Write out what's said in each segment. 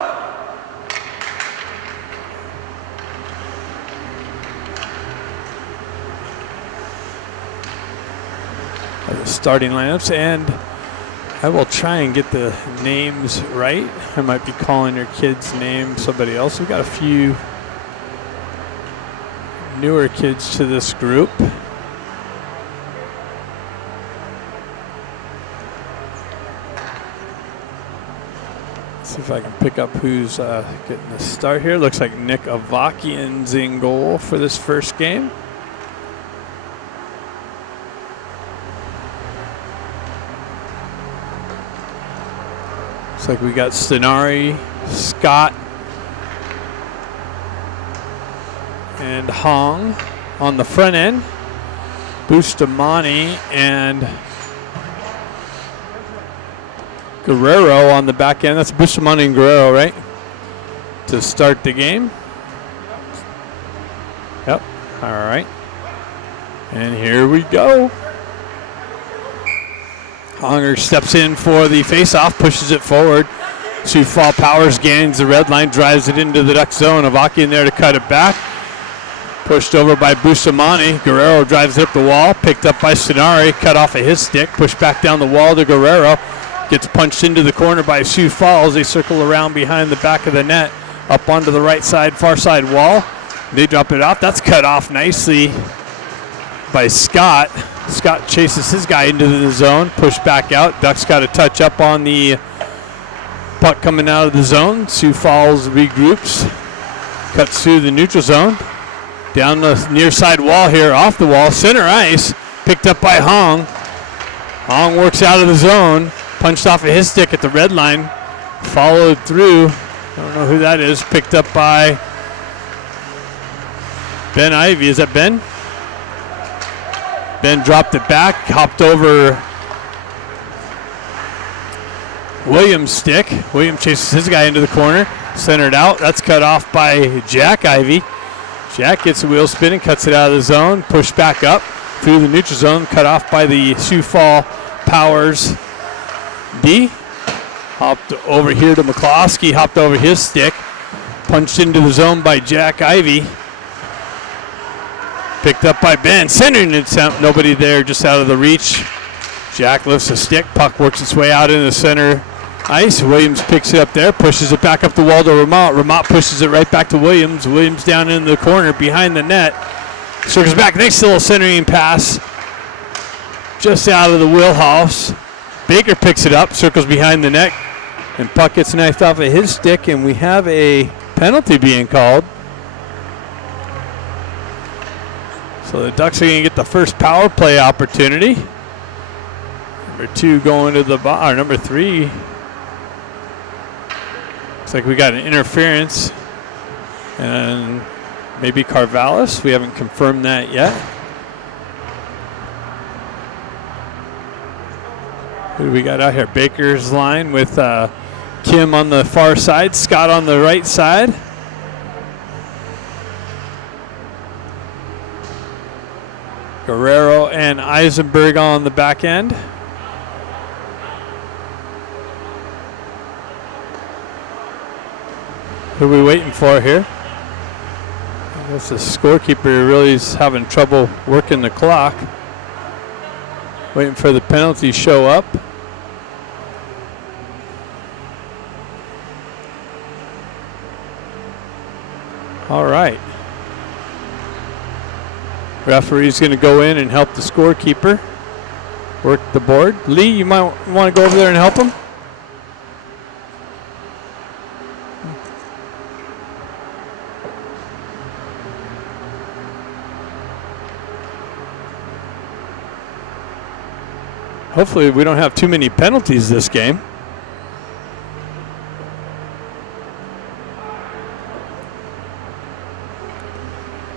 The starting lineups, and I will try and get the names right. I might be calling your kid's name somebody else. We've got a few newer kids to this group. Let's see if I can pick up who's getting the start here. Looks like Nick Avakian's in goal for this first game. Looks like we got Stenari, Scott, and Hong on the front end. Bustamante and Guerrero on the back end. That's Bustamante and Guerrero, right? To start the game. Yep. All right. And here we go. Honger steps in for the face-off, pushes it forward. Sioux Falls Powers gains the red line, drives it into the Duck zone. Avaki in there to cut it back. Pushed over by Bustamante. Guerrero drives it up the wall, picked up by Stenari, cut off of his stick, pushed back down the wall to Guerrero. Gets punched into the corner by Sioux Falls. They circle around behind the back of the net, up onto the right side, far side wall. They drop it off. That's cut off nicely by Scott. Scott chases his guy into the zone, pushed back out. Ducks got a touch up on the puck coming out of the zone. Sioux Falls regroups, cuts through the neutral zone. Down the near side wall here, off the wall, center ice, picked up by Hong. Hong works out of the zone, punched off of his stick at the red line, followed through. I don't know who that is, picked up by Ben Ivy. Is that Ben? Ben dropped it back, hopped over Williams' stick. Williams chases his guy into the corner, centered out. That's cut off by Jack Ivy. Jack gets the wheel spinning, cuts it out of the zone, pushed back up through the neutral zone, cut off by the Sioux Falls Powers D. Hopped over here to McCloskey, hopped over his stick, punched into the zone by Jack Ivy. Picked up by Ben, centering attempt, nobody there, just out of the reach. Jack lifts a stick, puck works its way out into the center ice. Williams picks it up there, pushes it back up the wall to Ramot. Ramot pushes it right back to Williams. Williams down in the corner behind the net. Circles back, nice little centering pass just out of the wheelhouse. Baker picks it up, circles behind the net, and puck gets knifed off of his stick, and we have a penalty being called. So the Ducks are going to get the first power play opportunity. Number 2 going to the bar. Number 3. Looks like we got an interference. And maybe Carvallis. We haven't confirmed that yet. Who do we got out here? Baker's line with Kim on the far side, Scott on the right side. Guerrero and Eisenberg on the back end. Who are we waiting for here? I guess the scorekeeper really is having trouble working the clock. Waiting for the penalty to show up. All right. Referee's going to go in and help the scorekeeper work the board. Lee, you might want to go over there and help him. Hopefully we don't have too many penalties this game.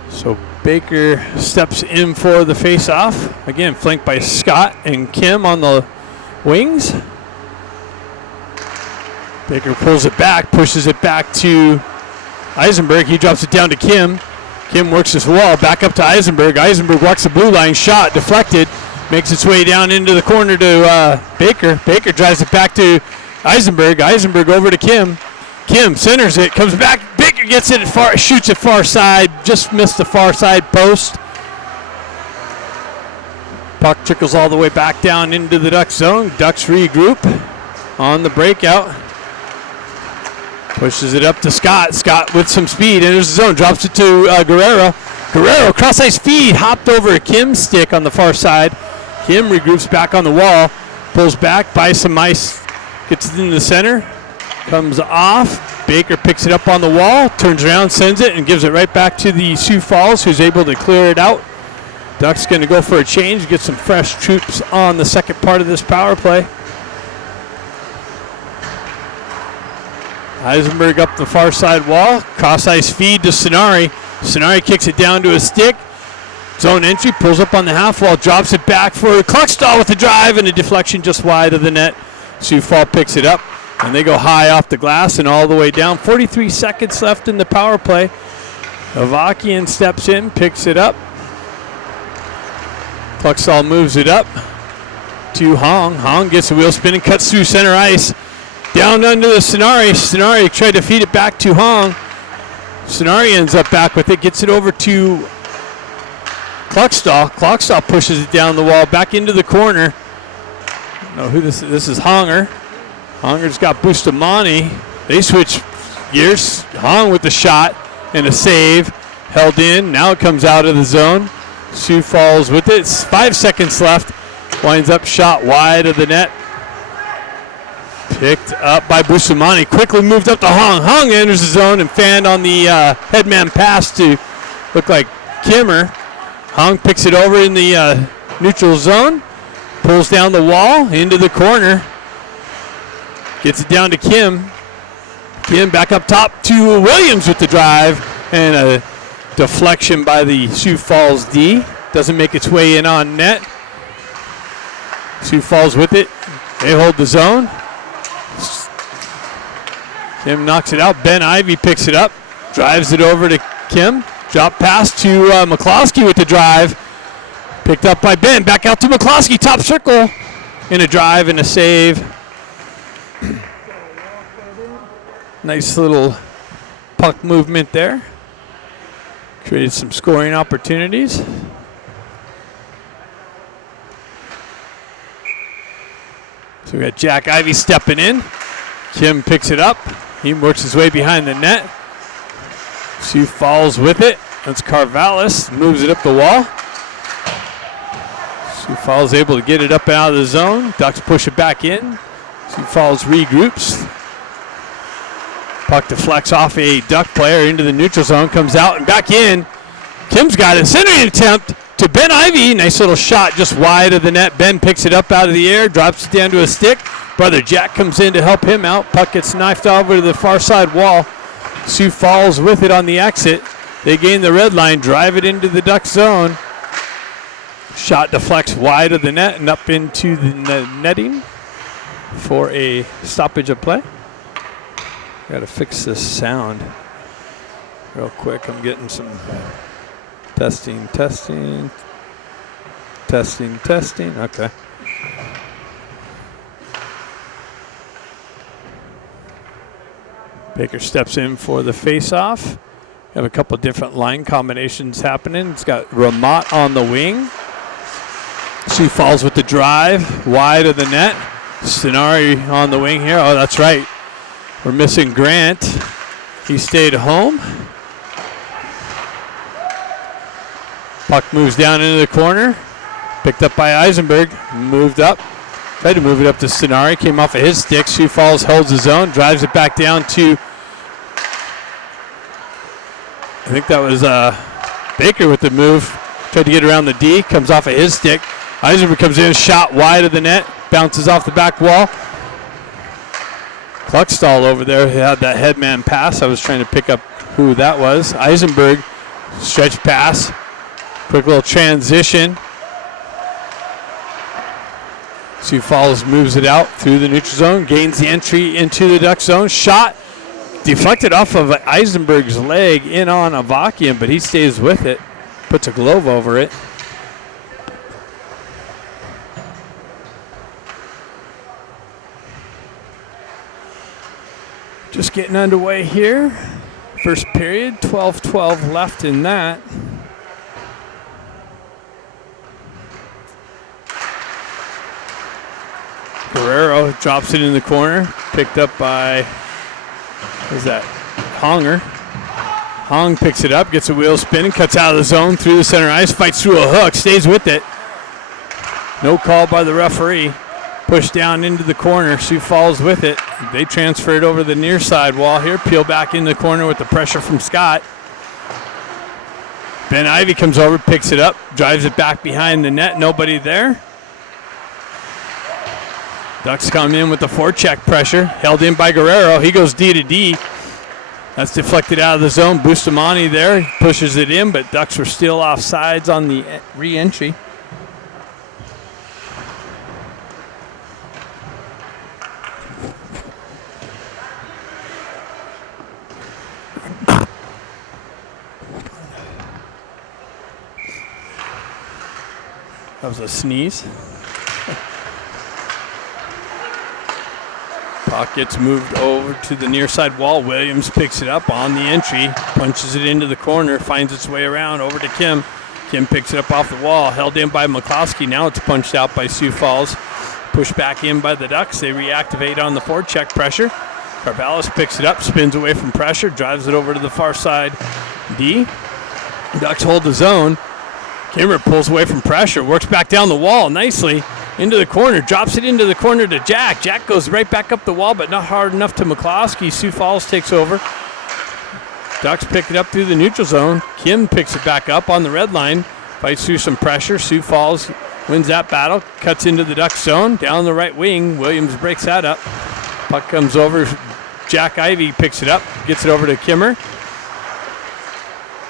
So Baker steps in for the face-off. Again, flanked by Scott and Kim on the wings. Baker pulls it back, pushes it back to Eisenberg. He drops it down to Kim. Kim works his wall, back up to Eisenberg. Eisenberg walks the blue line, shot, deflected. Makes its way down into the corner to Baker. Baker drives it back to Eisenberg. Eisenberg over to Kim. Kim centers it, comes back. Baker gets it far, shoots it far side, just missed the far side post. Puck trickles all the way back down into the Duck zone. Ducks regroup on the breakout. Pushes it up to Scott. Scott with some speed enters the zone, drops it to Guerrero. Guerrero, cross-ice feed, hopped over Kim's stick on the far side. Kim regroups back on the wall, pulls back, buys some ice, gets it in the center, comes off. Baker picks it up on the wall, turns around, sends it, and gives it right back to the Sioux Falls, who's able to clear it out. Ducks going to go for a change, get some fresh troops on the second part of this power play. Eisenberg up the far side wall, cross-ice feed to Sonari. Sonari kicks it down to his stick. Zone entry, pulls up on the half wall, drops it back for Cluckstall with the drive, and a deflection just wide of the net. Sioux Falls picks it up, and they go high off the glass and all the way down. 43 seconds left in the power play. Avakian steps in, picks it up. Cluckstall moves it up to Hong. Hong gets a wheel spin and cuts through center ice. Down under the Sonari. Sonari tried to feed it back to Hong. Sonari ends up back with it, gets it over to Cluckstall. Cluckstall pushes it down the wall, back into the corner. I don't know who this is. This is Honger. Honger's got Bustamante. They switch gears. Hong with the shot and a save. Held in. Now it comes out of the zone. Sioux Falls with it. It's 5 seconds left. Winds up shot wide of the net. Picked up by Bustamante. Quickly moved up to Hong. Hong enters the zone and fanned on the headman pass to look like Kimmer. Hong picks it over in the neutral zone. Pulls down the wall into the corner. Gets it down to Kim. Kim back up top to Williams with the drive. And a deflection by the Sioux Falls D. Doesn't make its way in on net. Sioux Falls with it. They hold the zone. Kim knocks it out. Ben Ivy picks it up. Drives it over to Kim. Drop pass to McCloskey with the drive. Picked up by Ben. Back out to McCloskey. Top circle. In a drive and a save. Nice little puck movement there. Created some scoring opportunities. So we got Jack Ivy stepping in. Kim picks it up. He works his way behind the net. Sioux Falls with it. That's Carvallis. Moves it up the wall. Sioux Falls able to get it up and out of the zone. Ducks push it back in. Sioux Falls regroups. Puck deflects off a Duck player into the neutral zone. Comes out and back in. Kim's got it. Centering attempt to Ben Ivy. Nice little shot just wide of the net. Ben picks it up out of the air. Drops it down to a stick. Brother Jack comes in to help him out. Puck gets knifed over to the far side wall. Sioux Falls with it on the exit. They gain the red line, drive it into the Duck zone. Shot deflects wide of the net and up into the netting for a stoppage of play. Got to fix this sound real quick. I'm getting some testing. Okay. Baker steps in for the face-off. Have a couple different line combinations happening. It's got Ramat on the wing. Sioux Falls with the drive, wide of the net. Sonari on the wing here. Oh, that's right. We're missing Grant. He stayed home. Puck moves down into the corner. Picked up by Eisenberg. Moved up. Tried to move it up to Sonari. Came off of his stick. Sioux Falls holds his own. Drives it back down to, I think that was Baker with the move. Tried to get around the D. Comes off of his stick. Eisenberg comes in. Shot wide of the net. Bounces off the back wall. Cluckstall over there had that headman pass. I was trying to pick up who that was. Eisenberg. Stretch pass. Quick little transition. Sioux Falls moves it out through the neutral zone, gains the entry into the Duck zone. Shot deflected off of Eisenberg's leg in on Avakian, but he stays with it, puts a glove over it. Just getting underway here. First period, 12-12 left in that. Guerrero drops it in the corner, picked up by, who's that? Honger. Hong picks it up, gets a wheel spin, and cuts out of the zone through the center ice, fights through a hook, stays with it. No call by the referee. Pushed down into the corner. Sioux Falls with it. They transfer it over the near side wall here. Peel back in the corner with the pressure from Scott. Ben Ivy comes over, picks it up, drives it back behind the net. Nobody there. Ducks come in with the forecheck pressure. Held in by Guerrero. He goes D to D. That's deflected out of the zone. Bustamante there. Pushes it in, but Ducks were still off sides on the re-entry. That was a sneeze. Puck gets moved over to the near side wall. Williams picks it up on the entry, punches it into the corner, finds its way around over to Kim. Kim picks it up off the wall, held in by McCloskey. Now it's punched out by Sioux Falls. Pushed back in by the Ducks. They reactivate on the forecheck pressure. Carvallis picks it up, spins away from pressure, drives it over to the far side D. Ducks hold the zone. Kimmer pulls away from pressure, works back down the wall nicely into the corner, drops it into the corner to Jack. Jack goes right back up the wall, but not hard enough to McCloskey. Sioux Falls takes over. Ducks pick it up through the neutral zone. Kim picks it back up on the red line, fights through some pressure. Sioux Falls wins that battle, cuts into the Ducks zone, down the right wing. Williams breaks that up. Puck comes over. Jack Ivy picks it up, gets it over to Kimmer.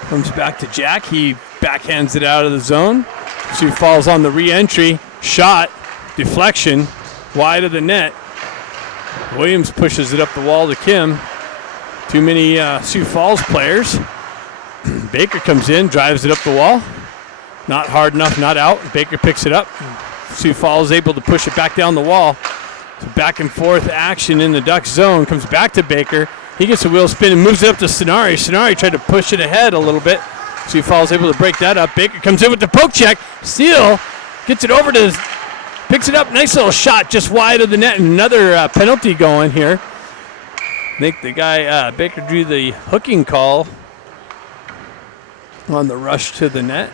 Comes back to Jack. He backhands it out of the zone. Sioux Falls on the re-entry. Shot, deflection, wide of the net. Williams pushes it up the wall to Kim. Too many Sioux Falls players. Baker comes in, drives it up the wall. Not hard enough, not out. Baker picks it up. Sioux Falls able to push it back down the wall. So back and forth action in the Ducks zone. Comes back to Baker. He gets a wheel spin and moves it up to Stenari. Stenari tried to push it ahead a little bit. Sioux Falls able to break that up. Baker comes in with the poke check. Steele gets it over to, picks it up. Nice little shot just wide of the net. Another penalty going here. I think the guy, Baker, drew the hooking call on the rush to the net.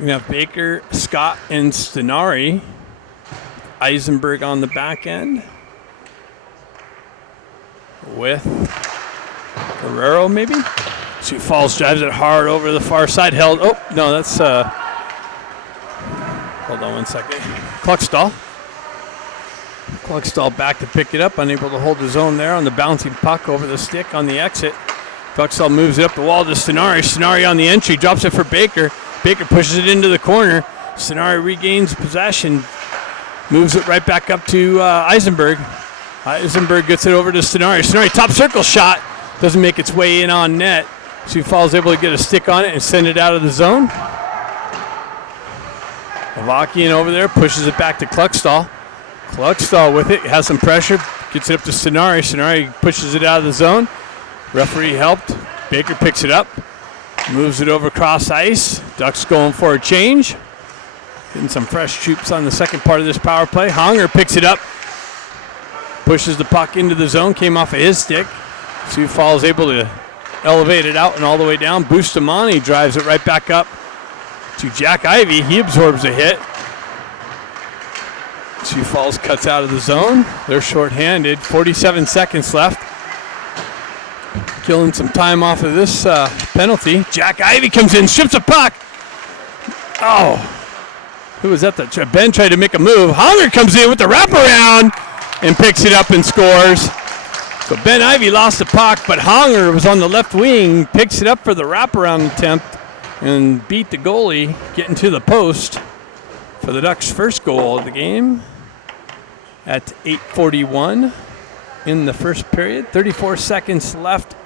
We have Baker, Scott, and Stenari. Eisenberg on the back end. With Guerrero, maybe? Sioux Falls drives it hard over the far side. Held. Oh, no, that's. Hold on one second. Kluckstall. Kluckstall back to pick it up. Unable to hold his own there on the bouncing puck over the stick on the exit. Kluckstall moves it up the wall to Stenari. Stenari on the entry. Drops it for Baker. Baker pushes it into the corner. Stenari regains possession. Moves it right back up to Eisenberg. Eisenberg gets it over to Stenari. Stenari top circle shot. Doesn't make its way in on net. Sioux Falls able to get a stick on it and send it out of the zone. Avakian over there pushes it back to Kluckstall. Kluckstall with it. Has some pressure. Gets it up to Stenari. Stenari pushes it out of the zone. Referee helped. Baker picks it up. Moves it over cross ice. Ducks going for a change. Getting some fresh troops on the second part of this power play. Honger picks it up. Pushes the puck into the zone. Came off of his stick. Sioux Falls able to elevate it out and all the way down. Bustamante drives it right back up to Jack Ivy. He absorbs a hit. Sioux Falls cuts out of the zone. They're shorthanded. 47 seconds left. Killing some time off of this penalty. Jack Ivy comes in, strips a puck. Oh, who was that? Ben tried to make a move. Honger comes in with the wraparound and picks it up and scores. So Ben Ivy lost the puck, but Honger was on the left wing, picks it up for the wraparound attempt and beat the goalie, getting to the post for the Ducks' first goal of the game at 8:41 in the first period. 34 seconds left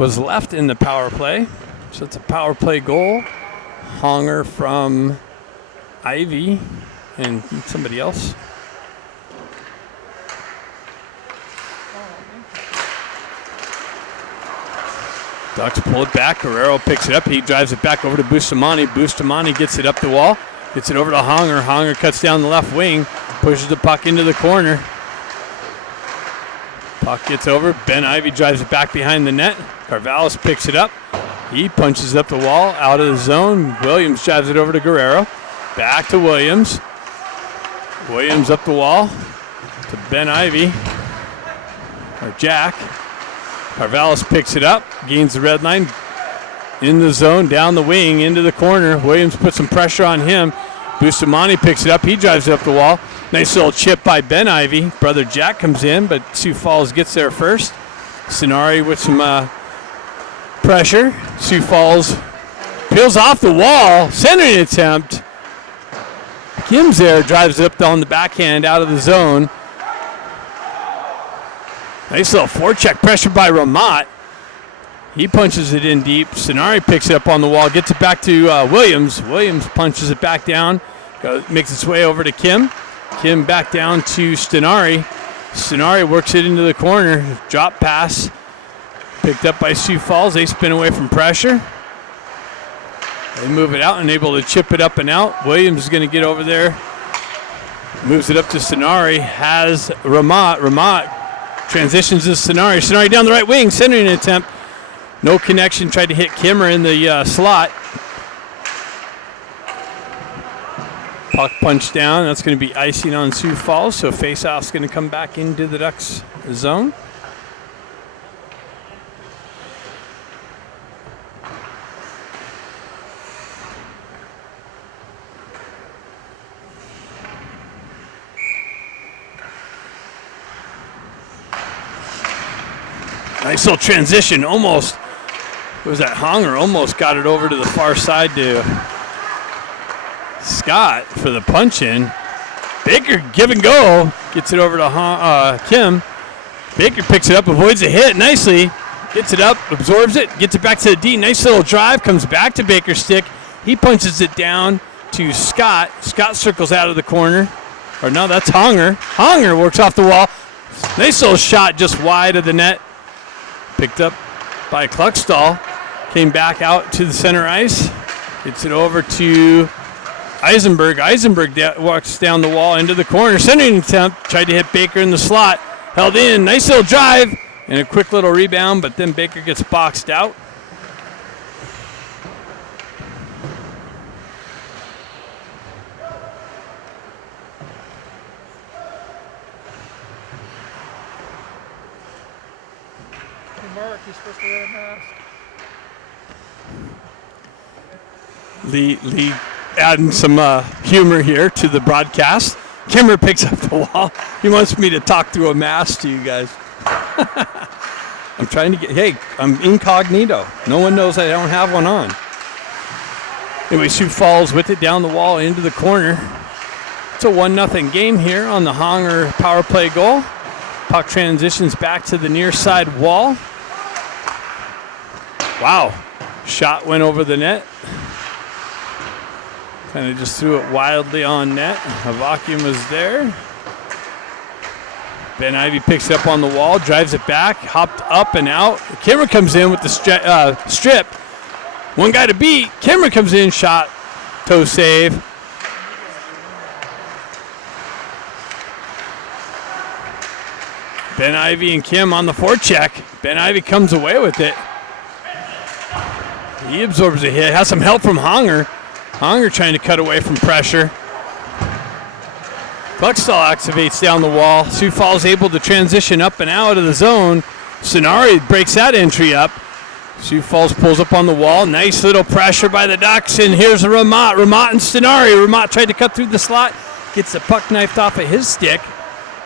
was left in the power play. So it's a power play goal. Honger from Ivy and somebody else. Ducks pull it back. Guerrero picks it up. He drives it back over to Bustamante. Bustamante gets it up the wall. Gets it over to Honger. Honger cuts down the left wing. Pushes the puck into the corner. Puck gets over. Ben Ivy drives it back behind the net. Carvallis picks it up. He punches up the wall out of the zone. Williams drives it over to Guerrero. Back to Williams. Williams up the wall to Ben Ivy. Or Jack. Carvallis picks it up. Gains the red line. In the zone, down the wing, into the corner. Williams puts some pressure on him. Bustamante picks it up. He drives it up the wall. Nice little chip by Ben Ivy. Brother Jack comes in, but Sioux Falls gets there first. Sonari with some pressure. Sioux Falls peels off the wall. Centering attempt. Kim's there, drives it up on the backhand out of the zone. Nice little forecheck pressure by Ramat. He punches it in deep. Sonari picks it up on the wall, gets it back to Williams. Williams punches it back down, makes its way over to Kim. Kim back down to Stenari. Stenari works it into the corner. Drop pass. Picked up by Sioux Falls. They spin away from pressure. They move it out and able to chip it up and out. Williams is going to get over there. Moves it up to Stenari. Has Ramat. Ramat transitions to Stenari. Stenari down the right wing. Centering attempt. No connection. Tried to hit Kimmer in the slot. Puck punched down. That's going to be icing on Sioux Falls. So face-off's going to come back into the Ducks zone. Nice little transition. Almost. Was that Honger? Almost got it over to the far side to Scott for the punch in. Baker give and go. Gets it over to Kim. Baker picks it up, avoids a hit nicely. Gets it up, absorbs it, gets it back to the D. Nice little drive, comes back to Baker's stick. He punches it down to Scott. Scott circles out of the corner. Or no, that's Honger. Honger works off the wall. Nice little shot just wide of the net. Picked up by Kluckstall. Came back out to the center ice. Gets it over to Eisenberg. Eisenberg walks down the wall into the corner. Centering attempt. Tried to hit Baker in the slot. Held in. Nice little drive. And a quick little rebound, but then Baker gets boxed out. Mark, you're supposed to wear a mask. Lee adding some humor here to the broadcast. Kimmer picks up the wall. He wants me to talk through a mask to you guys. I'm trying to get, hey, I'm incognito. No one knows I don't have one on. Anyway, Sioux Falls with it down the wall into the corner. It's a 1-0 game here on the Honger power play goal. Puck transitions back to the near side wall. Wow. Shot went over the net. Kind of just threw it wildly on net. A vacuum was there. Ben Ivy picks it up on the wall, drives it back, hopped up and out. Kimmer comes in with the strip. One guy to beat. Kimmer comes in, shot, toe save. Ben Ivy and Kim on the forecheck. Ben Ivy comes away with it. He absorbs a hit, has some help from Honger. Honger trying to cut away from pressure. Kluckstall activates down the wall. Sioux Falls able to transition up and out of the zone. Sonari breaks that entry up. Sioux Falls pulls up on the wall. Nice little pressure by the Ducks, and here's a Ramat. Ramat and Sonari. Ramat tried to cut through the slot. Gets the puck knifed off of his stick.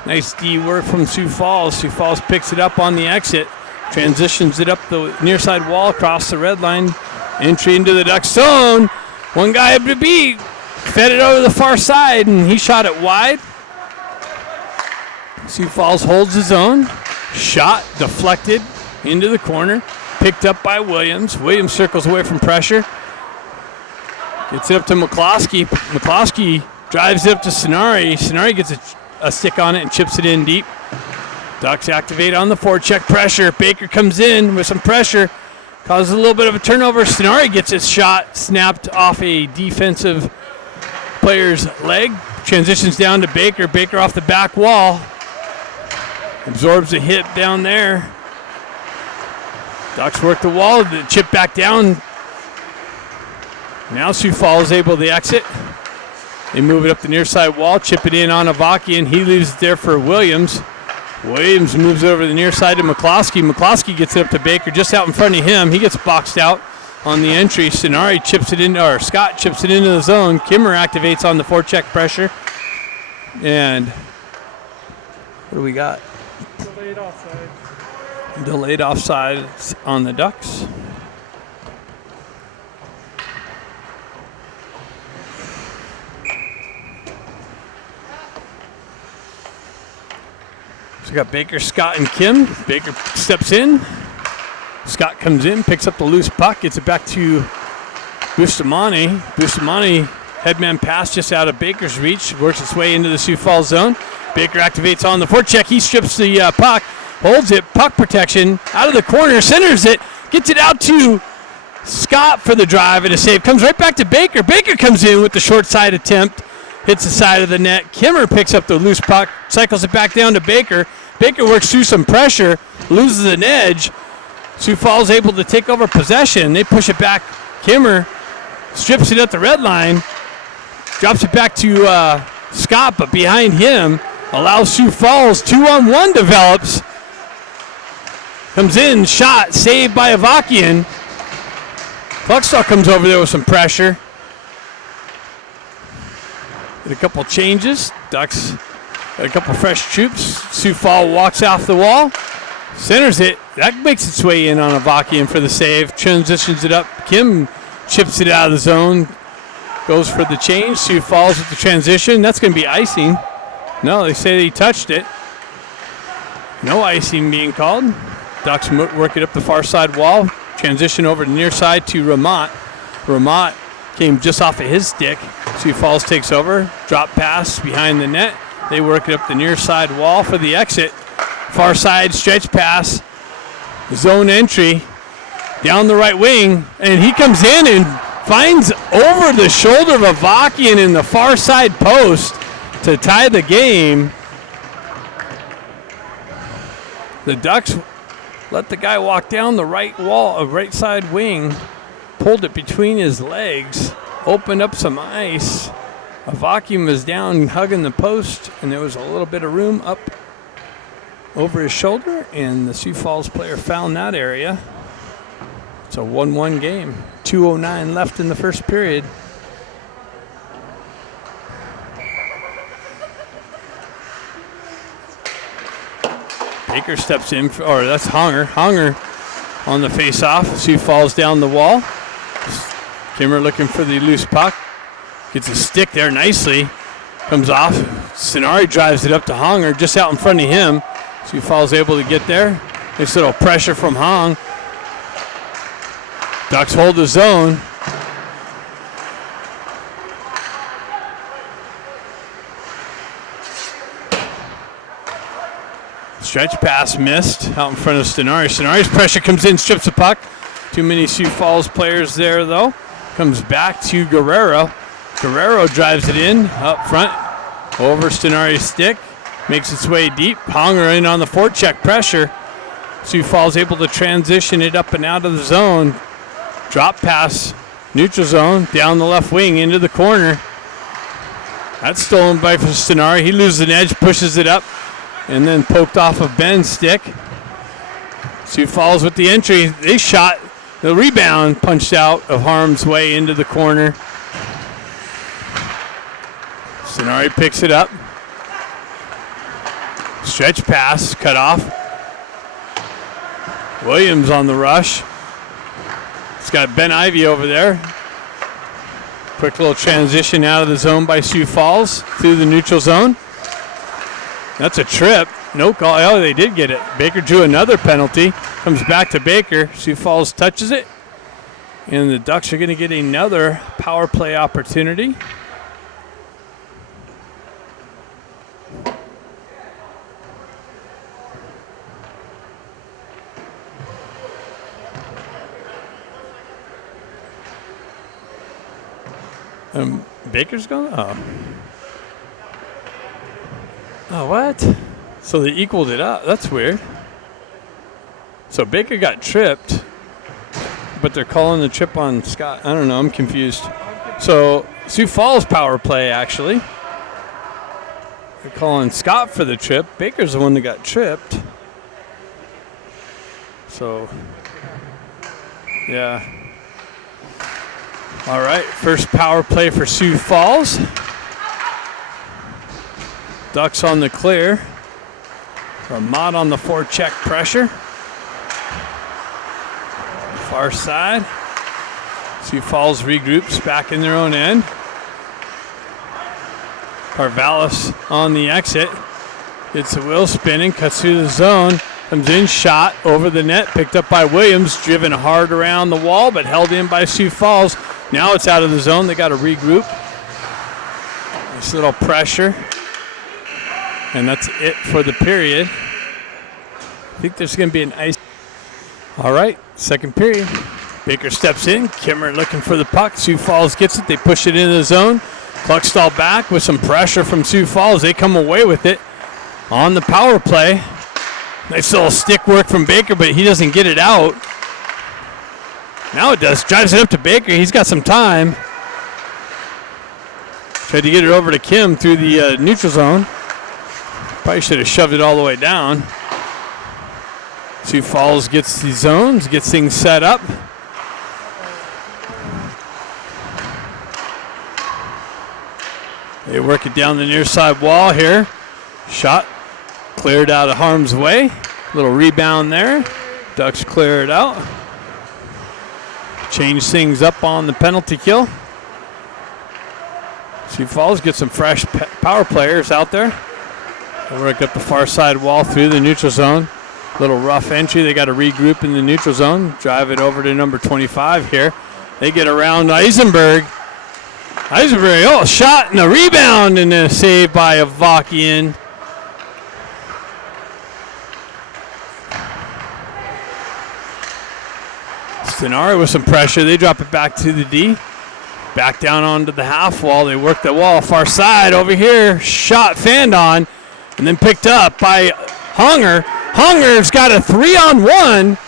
Nice D work from Sioux Falls. Sioux Falls picks it up on the exit. Transitions it up the near side wall across the red line. Entry into the Ducks zone. One guy up to beat. Fed it over the far side, and he shot it wide. Sioux Falls holds his own. Shot deflected into the corner. picked up by Williams. Williams circles away from pressure. Gets it up to McCloskey. McCloskey drives it up to Sonari. Sonari gets a stick on it and chips it in deep. Ducks activate on the forecheck pressure. Baker comes in with some pressure. Causes a little bit of a turnover. Sonari gets his shot snapped off a defensive player's leg. Transitions down to Baker. Baker off the back wall. Absorbs a hit down there. Ducks work the wall. The chip back down. Now Sioux Falls able to exit. They move it up the near side wall. Chip it in on Avakian. He leaves it there for Williams. Williams moves over the near side to McCloskey. McCloskey gets it up to Baker just out in front of him. He gets boxed out on the entry. Sonari chips it in, or Scott chips it into the zone. Kimmer activates on the forecheck pressure. And what do we got? Delayed offside. Delayed offside on the Ducks. So we got Baker, Scott, and Kim. Baker steps in. Scott comes in, picks up the loose puck, gets it back to Bustamante. Bustamante, headman pass just out of Baker's reach, works its way into the Sioux Falls zone. Baker activates on the forecheck. He strips the puck, holds it, puck protection, out of the corner, centers it, gets it out to Scott for the drive and a save. Comes right back to Baker. Baker comes in with the short side attempt, hits the side of the net. Kimmer picks up the loose puck, cycles it back down to Baker. Baker works through some pressure, loses an edge. Sioux Falls able to take over possession. They push it back. Kimmer strips it at the red line, drops it back to Scott, but behind him allows Sioux Falls. 2-on-1 develops. Comes in, shot, saved by Avakian. Cluckstall comes over there with some pressure. Did a couple changes. Ducks got a couple fresh troops. Sioux Falls walks off the wall. Centers it. That makes its way in on Avakian for the save. Transitions it up. Kim chips it out of the zone. Goes for the change. Sioux Falls with the transition. That's going to be icing. No, they say he touched it. No icing being called. Ducks work it up the far side wall. Transition over to near side to Ramat. Ramat came just off of his stick. Sioux Falls takes over. Drop pass behind the net. They work it up the near side wall for the exit. Far side stretch pass. Zone entry. Down the right wing. And he comes in and finds over the shoulder of Avakian in the far side post to tie the game. The Ducks let the guy walk down the right wall, right side wing, pulled it between his legs, opened up some ice. Avakian was down hugging the post, and there was a little bit of room up over his shoulder, and the Sioux Falls player found that area. It's a 1-1 game. 2:09 left in the first period. Baker steps in, or that's Honger. Honger on the face-off. Sioux Falls down the wall. Kimmer looking for the loose puck. Gets a stick there nicely. Comes off. Sonari drives it up to Honger just out in front of him. Sioux Falls able to get there. Nice little pressure from Hong. Ducks hold the zone. Stretch pass missed out in front of Stenari. Stenari's pressure comes in, strips the puck. Too many Sioux Falls players there, though. Comes back to Guerrero. Guerrero drives it in, up front, over Stenari's stick. Makes its way deep. Honger in on the forecheck pressure. Sioux Falls able to transition it up and out of the zone. Drop pass, neutral zone, down the left wing into the corner. That's stolen by Stenari. He loses an edge, pushes it up, and then poked off of Ben's stick. Sioux Falls with the entry. They shot. The rebound punched out of harm's way into the corner. Stenari picks it up. Stretch pass, cut off. Williams on the rush. It's got Ben Ivey over there. Quick little transition out of the zone by Sioux Falls through the neutral zone. That's a trip. No call. Oh, they did get it. Baker drew another penalty. Comes back to Baker. Sioux Falls touches it. And the Ducks are going to get another power play opportunity. Baker's going? Oh, what? So they equaled it up. That's weird. So Baker got tripped, but they're calling the trip on Scott. I don't know. I'm confused. So Sioux Falls power play, actually. They're calling Scott for the trip. Baker's the one that got tripped. So, yeah. All right, first power play for Sioux Falls. Ducks on the clear. Ramad on the forecheck pressure. Far side. Sioux Falls regroups back in their own end. Carvallis on the exit. Gets the wheel spinning, cuts through the zone. Comes in, shot over the net, picked up by Williams, driven hard around the wall, but held in by Sioux Falls. Now it's out of the zone. They got to regroup. Nice little pressure. And that's it for the period. I think there's going to be an ice. All right, second period. Baker steps in. Kimmer looking for the puck. Sioux Falls gets it. They push it into the zone. Cluckstall back with some pressure from Sioux Falls. They come away with it on the power play. Nice little stick work from Baker, but he doesn't get it out. Now it does. Drives it up to Baker. He's got some time. Tried to get it over to Kim through the neutral zone. Probably should have shoved it all the way down. Sioux Falls gets the zones, gets things set up. They work it down the near side wall here. Shot cleared out of harm's way. Little rebound there. Ducks clear it out. Change things up on the penalty kill. Sioux Falls get some fresh power players out there. They work up the far side wall through the neutral zone. Little rough entry. They got to regroup in the neutral zone. Drive it over to number 25 here. They get around Eisenberg. Oh, shot and a rebound and a save by Avakian. Stenari with some pressure. They drop it back to the D. Back down onto the half wall. They work the wall. Far side over here. Shot fanned on and then picked up by Hunger. Hunger's got a 3-on-1.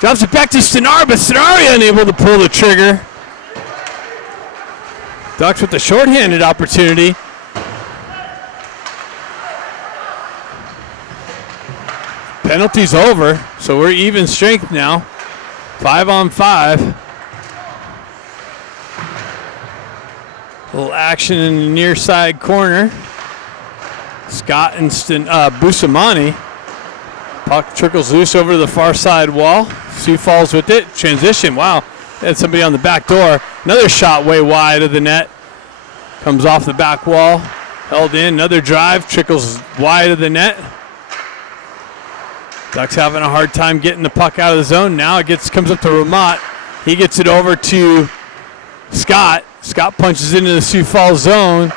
Drops it back to Stenari, but Stenari unable to pull the trigger. Ducks with the shorthanded opportunity. Penalty's over, so we're even strength now. 5-on-5. Little action in the near side corner. Scott and Bustamante. Puck trickles loose over to the far side wall. Sioux Falls with it. Transition. Wow. Had somebody on the back door. Another shot way wide of the net. Comes off the back wall. Held in. Another drive. Trickles wide of the net. Ducks having a hard time getting the puck out of the zone. Now it comes up to Ramat. He gets it over to Scott. Scott punches into the Sioux Falls zone.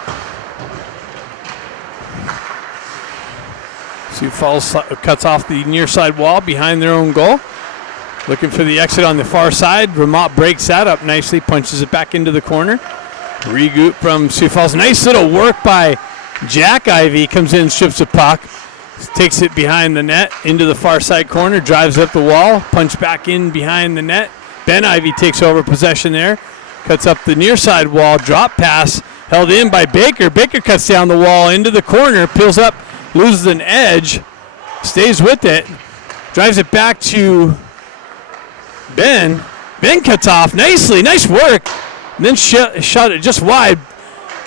Sioux Falls cuts off the near side wall behind their own goal. Looking for the exit on the far side. Ramat breaks that up nicely, punches it back into the corner. Regroup from Sioux Falls. Nice little work by Jack Ivy. Comes in, strips the puck. Takes it behind the net into the far side corner. Drives up the wall. Punch back in behind the net. Ben Ivy takes over possession there. Cuts up the near side wall. Drop pass. Held in by Baker. Baker cuts down the wall into the corner. Peels up. Loses an edge. Stays with it. Drives it back to Ben. Ben cuts off nicely. Nice work. And then shot it just wide.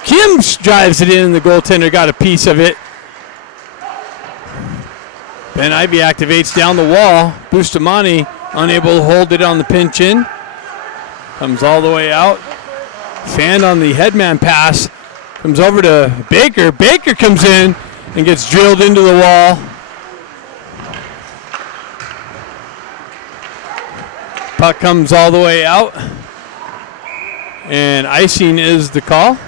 Kim drives it in. The goaltender got a piece of it. Ben Ivy activates down the wall. Bustamante unable to hold it on the pinch in. Comes all the way out. Fanned on the headman pass. Comes over to Baker. Baker comes in. and gets drilled into the wall. Puck comes all the way out, and icing is the call.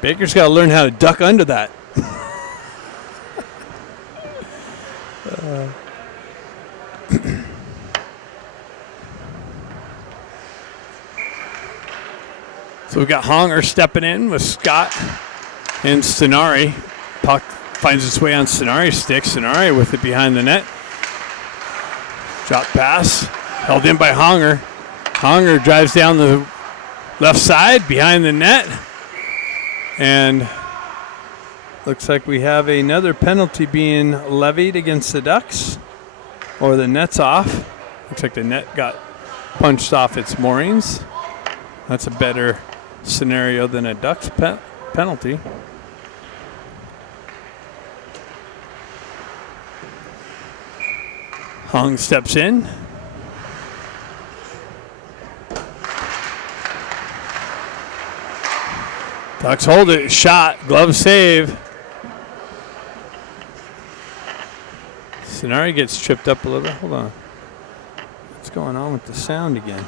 Baker's got to learn how to duck under that. So we've got Honger stepping in with Scott and Stenari. Puck finds its way on Stenari's stick. Stenari with it behind the net. Drop pass. Held in by Honger. Honger drives down the left side behind the net. And looks like we have another penalty being levied against the Ducks. Or the net's off. Looks like the net got punched off its moorings. That's a better scenario than a Ducks penalty. Hong steps in. Ducks hold it. Shot. Glove save. Stenari gets tripped up a little bit. Hold on. What's going on with the sound again?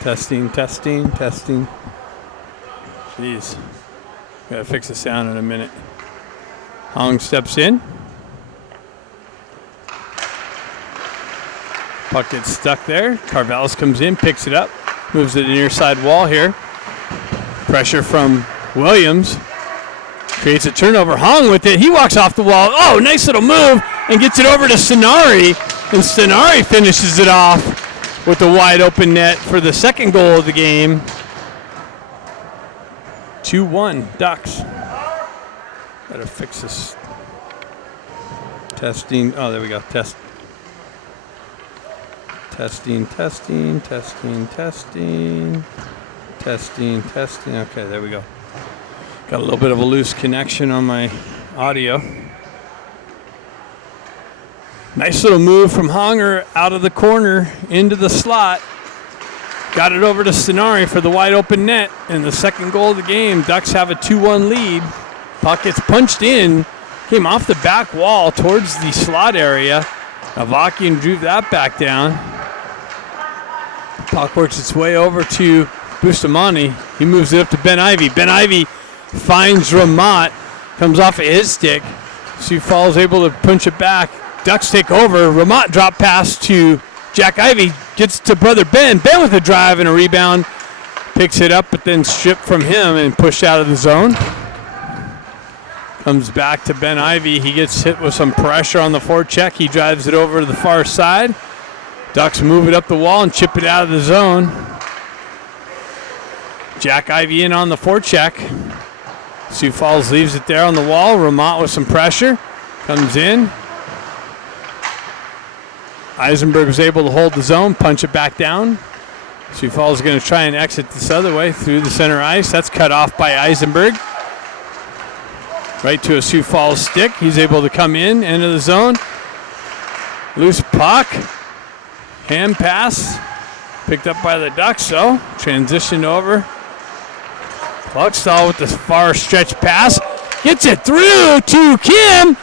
Testing. Jeez. Gotta fix the sound in a minute. Hong steps in. Puck gets stuck there. Carvelis comes in, picks it up, moves it to the near side wall here. Pressure from Williams. Creates a turnover. Hong with it. He walks off the wall. Oh, nice little move and gets it over to Stenari. And Stenari finishes it off with the wide open net for the second goal of the game. 2-1 Ducks. Gotta fix this. Testing. Oh, there we go. Testing. Okay, there we go. Got a little bit of a loose connection on my audio. Nice little move from Honger out of the corner into the slot. Got it over to Stenari for the wide open net. And the second goal of the game, Ducks have a 2-1 lead. Puck gets punched in. Came off the back wall towards the slot area. Avakian drew that back down. Puck works its way over to Bustamante. He moves it up to Ben Ivy. Ben Ivy finds Ramat. Comes off of his stick. Sioux Falls able to punch it back. Ducks take over. Ramat drop pass to Jack Ivy. Gets to brother Ben. Ben with a drive and a rebound. Picks it up, but then stripped from him and pushed out of the zone. Comes back to Ben Ivy. He gets hit with some pressure on the forecheck. He drives it over to the far side. Ducks move it up the wall and chip it out of the zone. Jack Ivy in on the forecheck. Sioux Falls leaves it there on the wall. Ramat with some pressure. Comes in. Eisenberg was able to hold the zone, punch it back down. Sioux Falls is going to try and exit this other way through the center ice. That's cut off by Eisenberg. Right to a Sioux Falls stick. He's able to come in, into the zone. Loose puck. Hand pass. Picked up by the Ducks, so transitioned over. Cluckstall with the far stretch pass. Gets it through to Kim.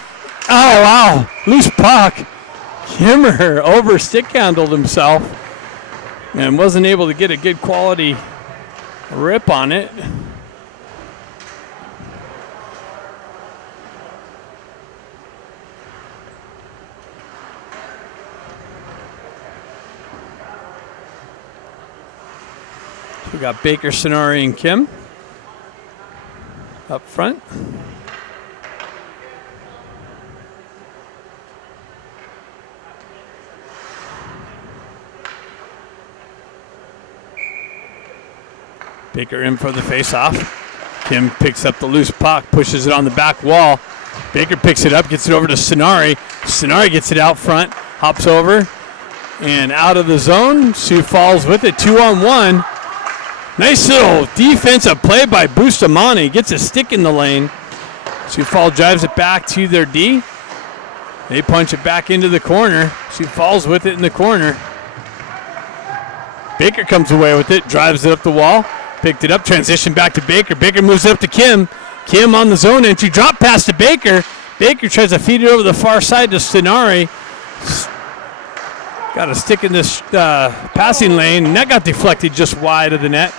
Oh, wow. Loose puck. Kimmer over stick handled himself and wasn't able to get a good quality rip on it. We got Baker, Stenari, and Kim up front. Baker in for the face-off. Kim picks up the loose puck, pushes it on the back wall. Baker picks it up, gets it over to Stenari. Stenari gets it out front, hops over, and out of the zone. Sioux Falls with it, 2-on-1. Nice little defensive play by Bustamante. Gets a stick in the lane. Sioux Falls drives it back to their D. They punch it back into the corner. Sioux Falls with it in the corner. Baker comes away with it, drives it up the wall, picked it up, transition back to Baker. Baker moves it up to Kim. Kim on the zone entry, drop pass to Baker. Baker tries to feed it over the far side to Stenari. Got a stick in this passing lane, and that got deflected just wide of the net.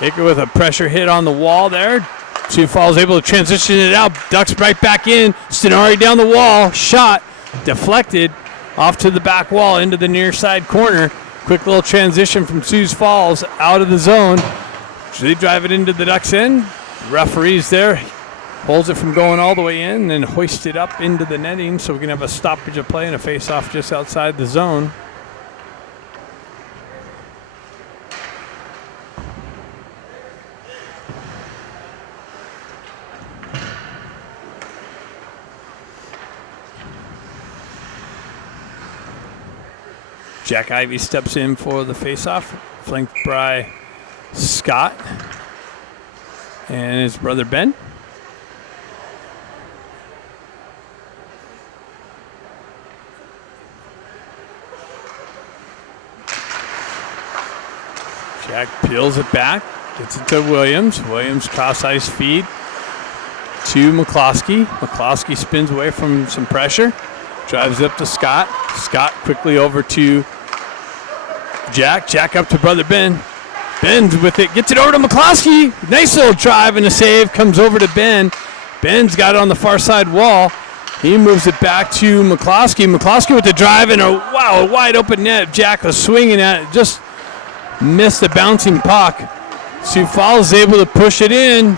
Baker with a pressure hit on the wall there. Sioux Falls able to transition it out. Ducks right back in. Stenari down the wall. Shot. Deflected off to the back wall into the near side corner. Quick little transition from Sioux Falls out of the zone. So they drive it into the Ducks end. Referees there. Holds it from going all the way in and hoists it up into the netting. So we're going to have a stoppage of play and a face-off just outside the zone. Jack Ivey steps in for the face-off, flanked by Scott and his brother Ben. Jack peels it back, gets it to Williams. Williams cross-ice feed to McCloskey. McCloskey spins away from some pressure, drives up to Scott. Scott quickly over to Jack. Jack up to brother Ben. Ben's with it, gets it over to McCloskey. Nice little drive and a save, comes over to Ben. Ben's got it on the far side wall. He moves it back to McCloskey. McCloskey with the drive and a wide open net. Jack was swinging at it, just missed the bouncing puck. Sioux Falls is able to push it in.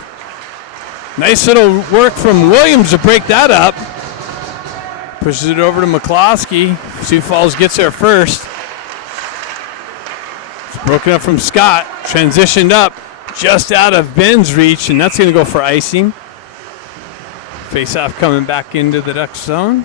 Nice little work from Williams to break that up. Pushes it over to McCloskey. Sioux Falls gets there first. It's broken up from Scott. Transitioned up just out of Ben's reach, and that's going to go for icing. Face-off coming back into the Ducks zone.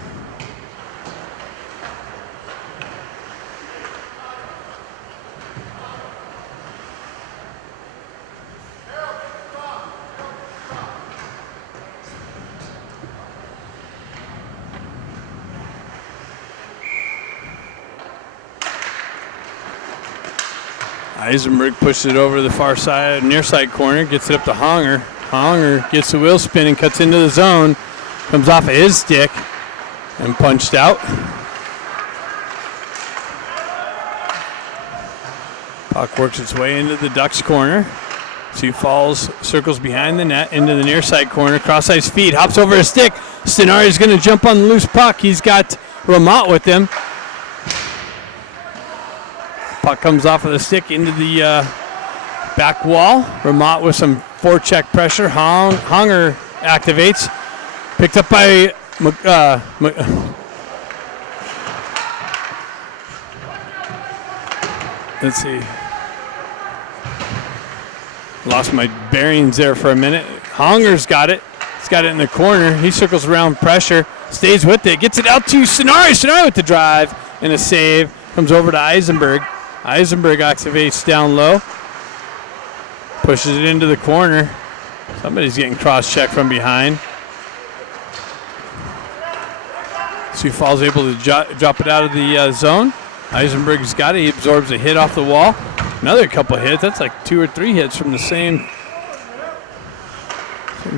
Eisenberg pushes it over the far side, near side corner, gets it up to Honger. Honger gets the wheel spin and cuts into the zone. Comes off of his stick and punched out. Puck works its way into the Ducks corner. Sioux Falls circles behind the net into the near side corner. Cross ice feed, hops over his stick. Stenari's going to jump on the loose puck. He's got Ramot with him. Puck comes off of the stick into the back wall. Ramot with some forecheck pressure. Honger activates. Picked up by let's see. Lost my bearings there for a minute. Honger's got it. He's got it in the corner. He circles around pressure. Stays with it. Gets it out to Stenari. Stenari with the drive and a save. Comes over to Eisenberg. Eisenberg activates down low. Pushes it into the corner. Somebody's getting cross-checked from behind. Sioux Falls able to drop it out of the zone. Eisenberg's got it. He absorbs a hit off the wall. Another couple hits. That's like 2 or 3 hits from the same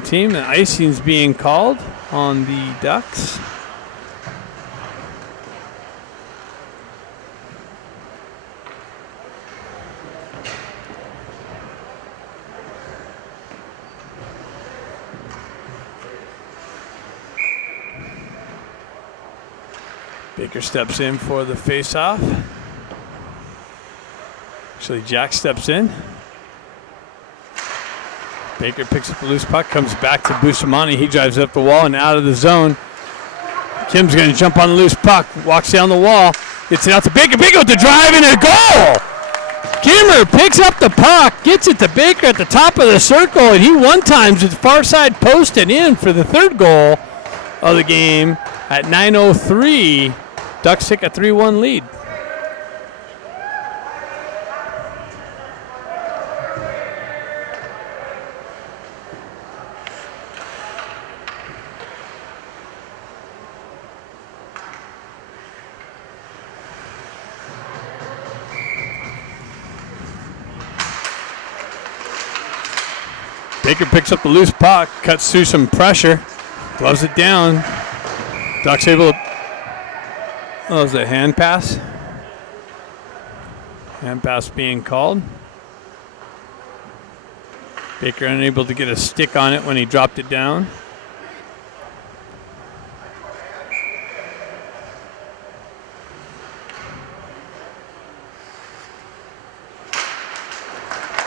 team. And icing's being called on the Ducks. Baker steps in for the face-off. Actually, Jack steps in. Baker picks up the loose puck, comes back to Bustamante. He drives up the wall and out of the zone. Kim's going to jump on the loose puck, walks down the wall, gets it out to Baker. Baker with the drive and a goal! Kimmer picks up the puck, gets it to Baker at the top of the circle, and he one-times his far side post and in for the third goal of the game at 9:03. Ducks take a 3-1 lead. Baker picks up the loose puck, cuts through some pressure, gloves it down. Ducks able to. Oh, is it a hand pass? Hand pass being called. Baker unable to get a stick on it when he dropped it down.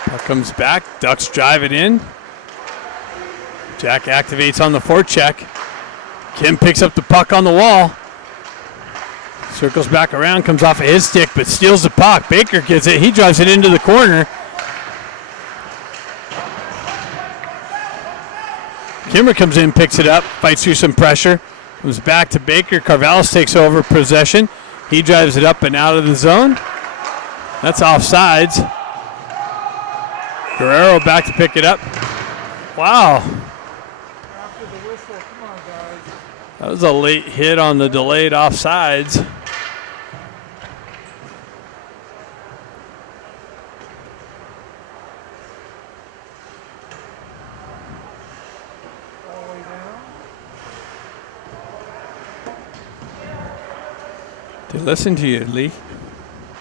Puck comes back. Ducks drive it in. Jack activates on the forecheck. Kim picks up the puck on the wall. Circles back around, comes off of his stick, but steals the puck. Baker gets it. He drives it into the corner. Kimmer comes in, picks it up, fights through some pressure. Comes back to Baker. Carvallis takes over possession. He drives it up and out of the zone. That's offsides. Guerrero back to pick it up. Wow. After the whistle, come on, guys. That was a late hit on the delayed offsides. All the way down. They listened to you, Lee.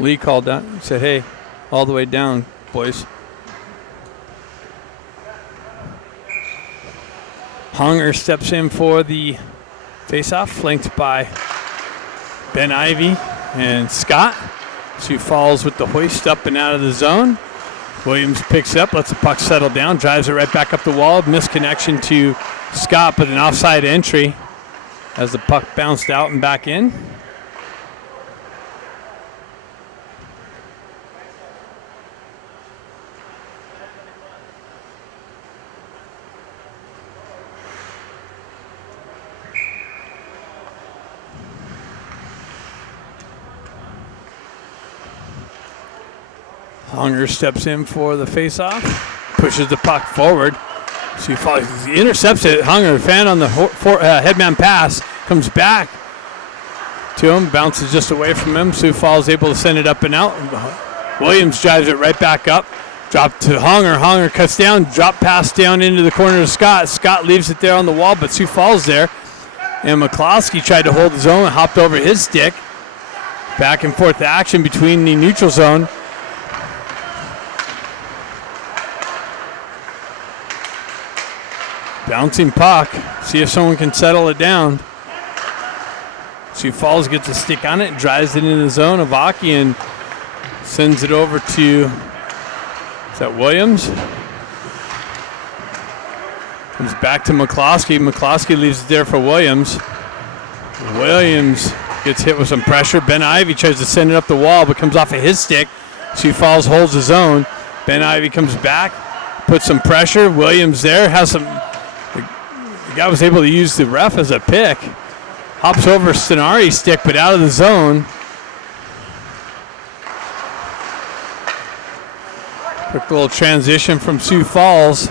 Lee called down and said, hey, all the way down, boys. Hunger steps in for the faceoff, flanked by Ben Ivy and Scott. Sioux Falls with the hoist up and out of the zone. Williams picks up, lets the puck settle down, drives it right back up the wall. Missed connection to Scott, but an offside entry as the puck bounced out and back in. Hunger steps in for the faceoff, pushes the puck forward. Sioux Falls intercepts it. Hunger, fan on the headman pass, comes back to him, bounces just away from him. Sioux Falls able to send it up and out. Williams drives it right back up. Drop to Hunger. Hunger cuts down, drop pass down into the corner to Scott. Scott leaves it there on the wall, but Sioux Falls there. And McCloskey tried to hold his own and hopped over his stick. Back and forth action between the neutral zone. Bouncing puck. See if someone can settle it down. Sioux Falls gets a stick on it, drives it into the zone. Avakian sends it over to, is that Williams? Comes back to McCloskey. McCloskey leaves it there for Williams. Williams gets hit with some pressure. Ben Ivy tries to send it up the wall, but comes off of his stick. Sioux Falls holds his own. Ben Ivy comes back, puts some pressure. Williams there has some. The guy was able to use the ref as a pick. Hops over Stenari's stick, but out of the zone. Quick little transition from Sioux Falls.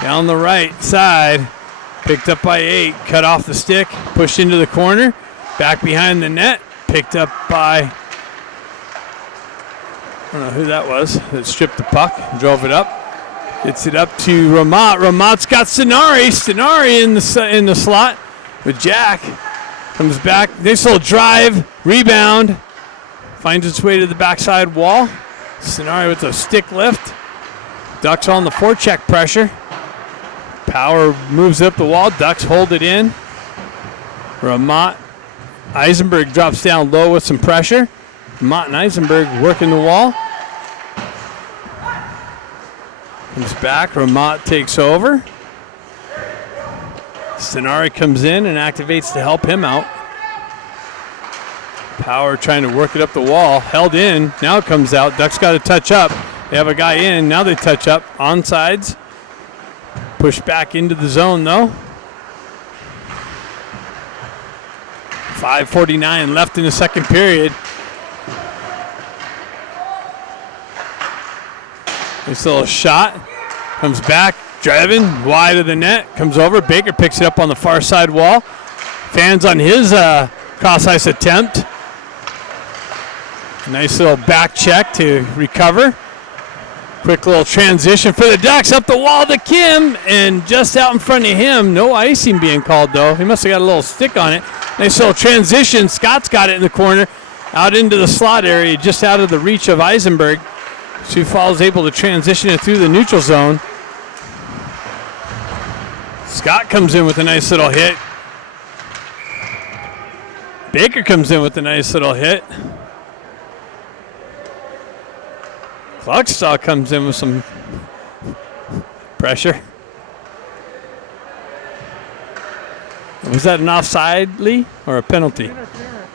Down the right side. Picked up by 8. Cut off the stick. Pushed into the corner. Back behind the net. Picked up by, I don't know who that was. That stripped the puck. Drove it up. Gets it up to Ramat. Ramat's got Stenari. Stenari in the slot with Jack. Comes back. Nice little drive. Rebound. Finds its way to the backside wall. Stenari with a stick lift. Ducks on the forecheck pressure. Power moves up the wall. Ducks hold it in. Ramat. Eisenberg drops down low with some pressure. Ramat and Eisenberg working the wall. Comes back. Ramat takes over. Stenari comes in and activates to help him out. Power trying to work it up the wall. Held in. Now it comes out. Ducks got to touch up. They have a guy in. Now they touch up. Onsides. Push back into the zone though. 5:49 left in the second period. This little shot. Comes back. Driving wide of the net. Comes over. Baker picks it up on the far side wall. Fans on his cross ice attempt. Nice little back check to recover. Quick little transition for the Ducks up the wall to Kim, and just out in front of him, no icing being called though. He must have got a little stick on it. Nice little transition. Scott's got it in the corner, out into the slot area, just out of the reach of Eisenberg. Sioux Falls able to transition it through the neutral zone. Scott comes in with a nice little hit. Baker comes in with a nice little hit. Klugstall comes in with some pressure. Was that an offside, Lee, or a penalty? Interference.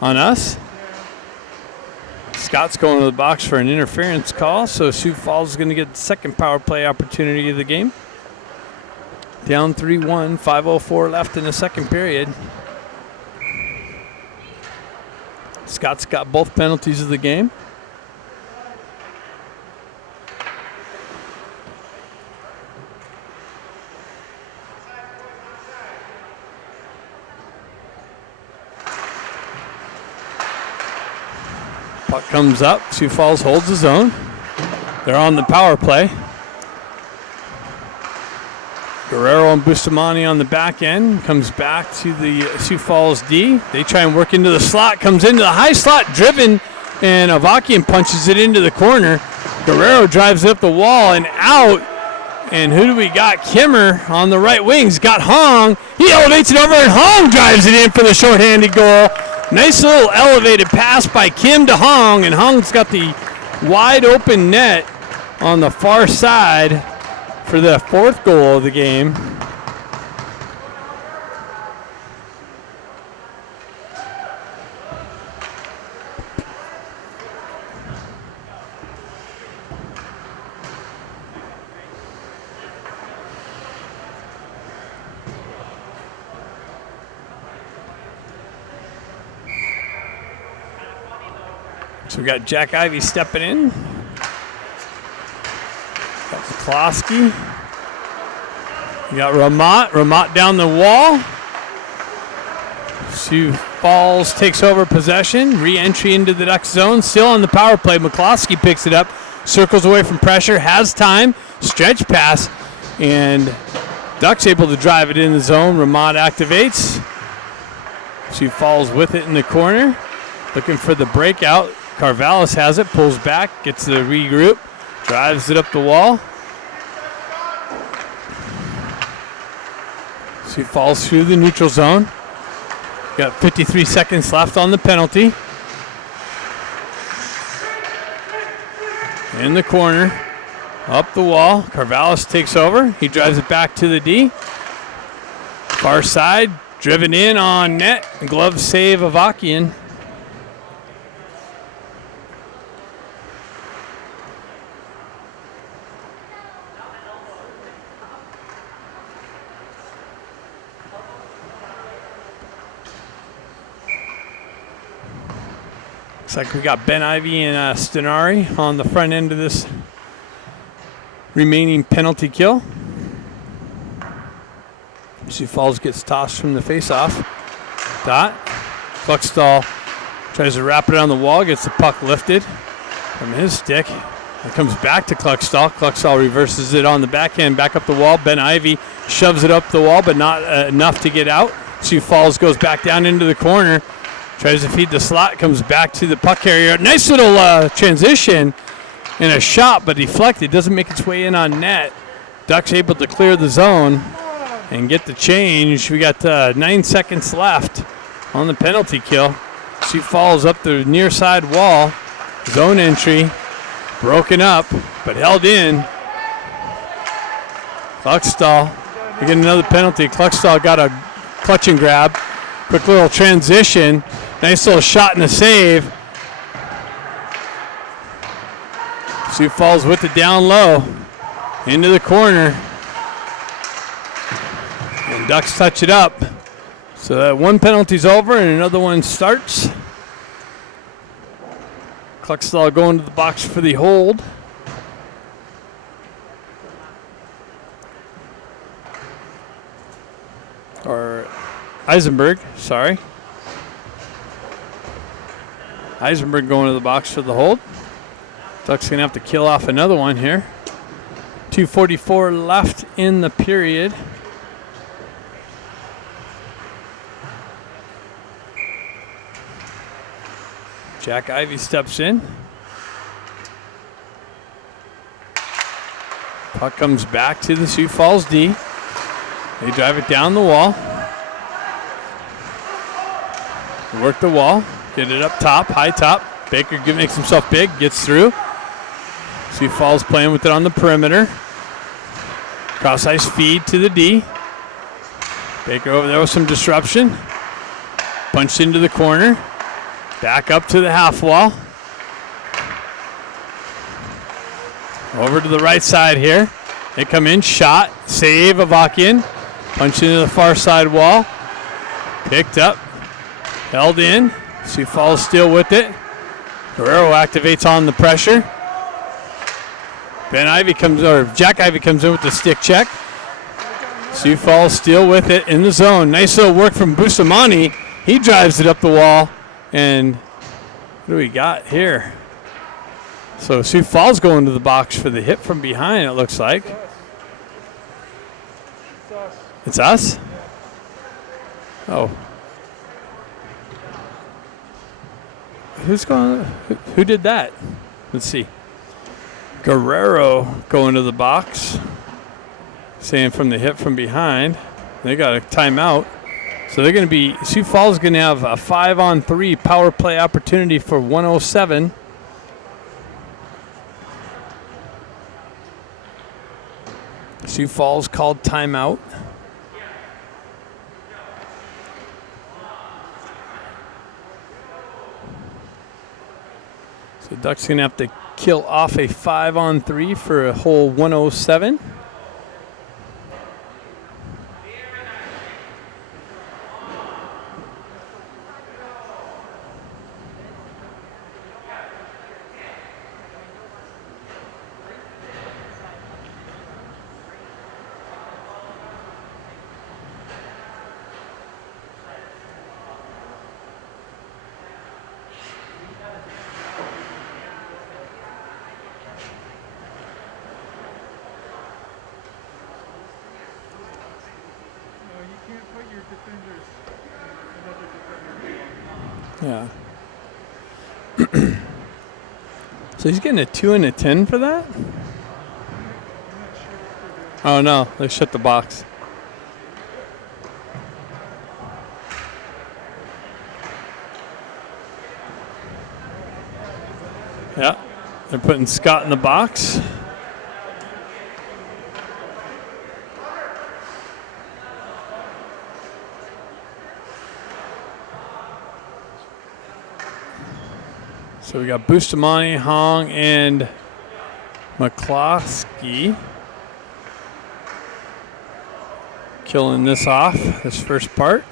On us? Yeah. Scott's going to the box for an interference call, so Sioux Falls is going to get the second power play opportunity of the game. Down 3-1, 5:04 left in the second period. Scott's got both penalties of the game. Puck comes up. Sioux Falls holds the zone. They're on the power play. Guerrero and Bustamante on the back end. Comes back to the Sioux Falls D. They try and work into the slot. Comes into the high slot, driven, and Avakian punches it into the corner. Guerrero drives it up the wall and out. And who do we got? Kimmer on the right wing. He's got Hong. He elevates it over, and Hong drives it in for the shorthanded goal. Nice little elevated pass by Kim to Hong, and Hong's got the wide open net on the far side for the fourth goal of the game. So we got Jack Ivey stepping in. Got McCloskey. We got Ramat down the wall. Sioux Falls takes over possession. Re-entry into the Ducks zone. Still on the power play. McCloskey picks it up. Circles away from pressure. Has time. Stretch pass. And Ducks able to drive it in the zone. Ramat activates. Sioux Falls with it in the corner. Looking for the breakout. Carvallis has it, pulls back, gets the regroup, drives it up the wall. Sioux Falls through the neutral zone. Got 53 seconds left on the penalty. In the corner, up the wall. Carvallis takes over. He drives it back to the D. Far side, driven in on net. Glove save of Avakian. Looks like we got Ben Ivey and Stenari on the front end of this remaining penalty kill. Sioux Falls gets tossed from the faceoff. Dot. Kluckstall tries to wrap it on the wall, gets the puck lifted from his stick. It comes back to Kluckstall. Kluckstall reverses it on the backhand, back up the wall. Ben Ivey shoves it up the wall, but not enough to get out. Sioux Falls goes back down into the corner. Tries to feed the slot, comes back to the puck carrier. Nice little transition and a shot, but deflected. Doesn't make its way in on net. Ducks able to clear the zone and get the change. We got 9 seconds left on the penalty kill. Sioux Falls up the near side wall. Zone entry. Broken up, but held in. Kluckstall. We get another penalty. Kluckstall got a clutch and grab. Quick little transition. Nice little shot and a save. Sioux Falls with it down low. Into the corner. And Ducks touch it up. So that one penalty's over and another one starts. Kluckstall going to the box for the hold. Or Eisenberg, sorry. Eisenberg going to the box for the hold. Ducks going to have to kill off another one here. 2:44 left in the period. Jack Ivy steps in. Puck comes back to the Sioux Falls D. They drive it down the wall. Work the wall. Get it up top, high top. Baker makes himself big, gets through. Sioux Falls playing with it on the perimeter. Cross ice feed to the D. Baker over there with some disruption. Punched into the corner. Back up to the half wall. Over to the right side here. They come in, shot, save Avakian. Punch into the far side wall. Picked up, held in. Sioux Falls still with it. Guerrero activates on the pressure. Jack Ivy comes in with the stick check. Sioux Falls still with it in the zone. Nice little work from Bustamante. He drives it up the wall. And what do we got here? So Sioux Falls going to the box for the hit from behind, it looks like. It's us? Oh. Who did that? Let's see. Guerrero going to the box. Saying from the hit from behind. They got a timeout. So they're going to be, Sioux Falls is going to have a 5-on-3 power play opportunity for 107. Sioux Falls called timeout. So Ducks going to have to kill off a 5-on-3 for a whole 107. Yeah. So he's getting a 2 and a 10 for that? Oh no, they shut the box. Yeah, they're putting Scott in the box. So we got Bustamante, Hong, and McCloskey killing this off, this first part.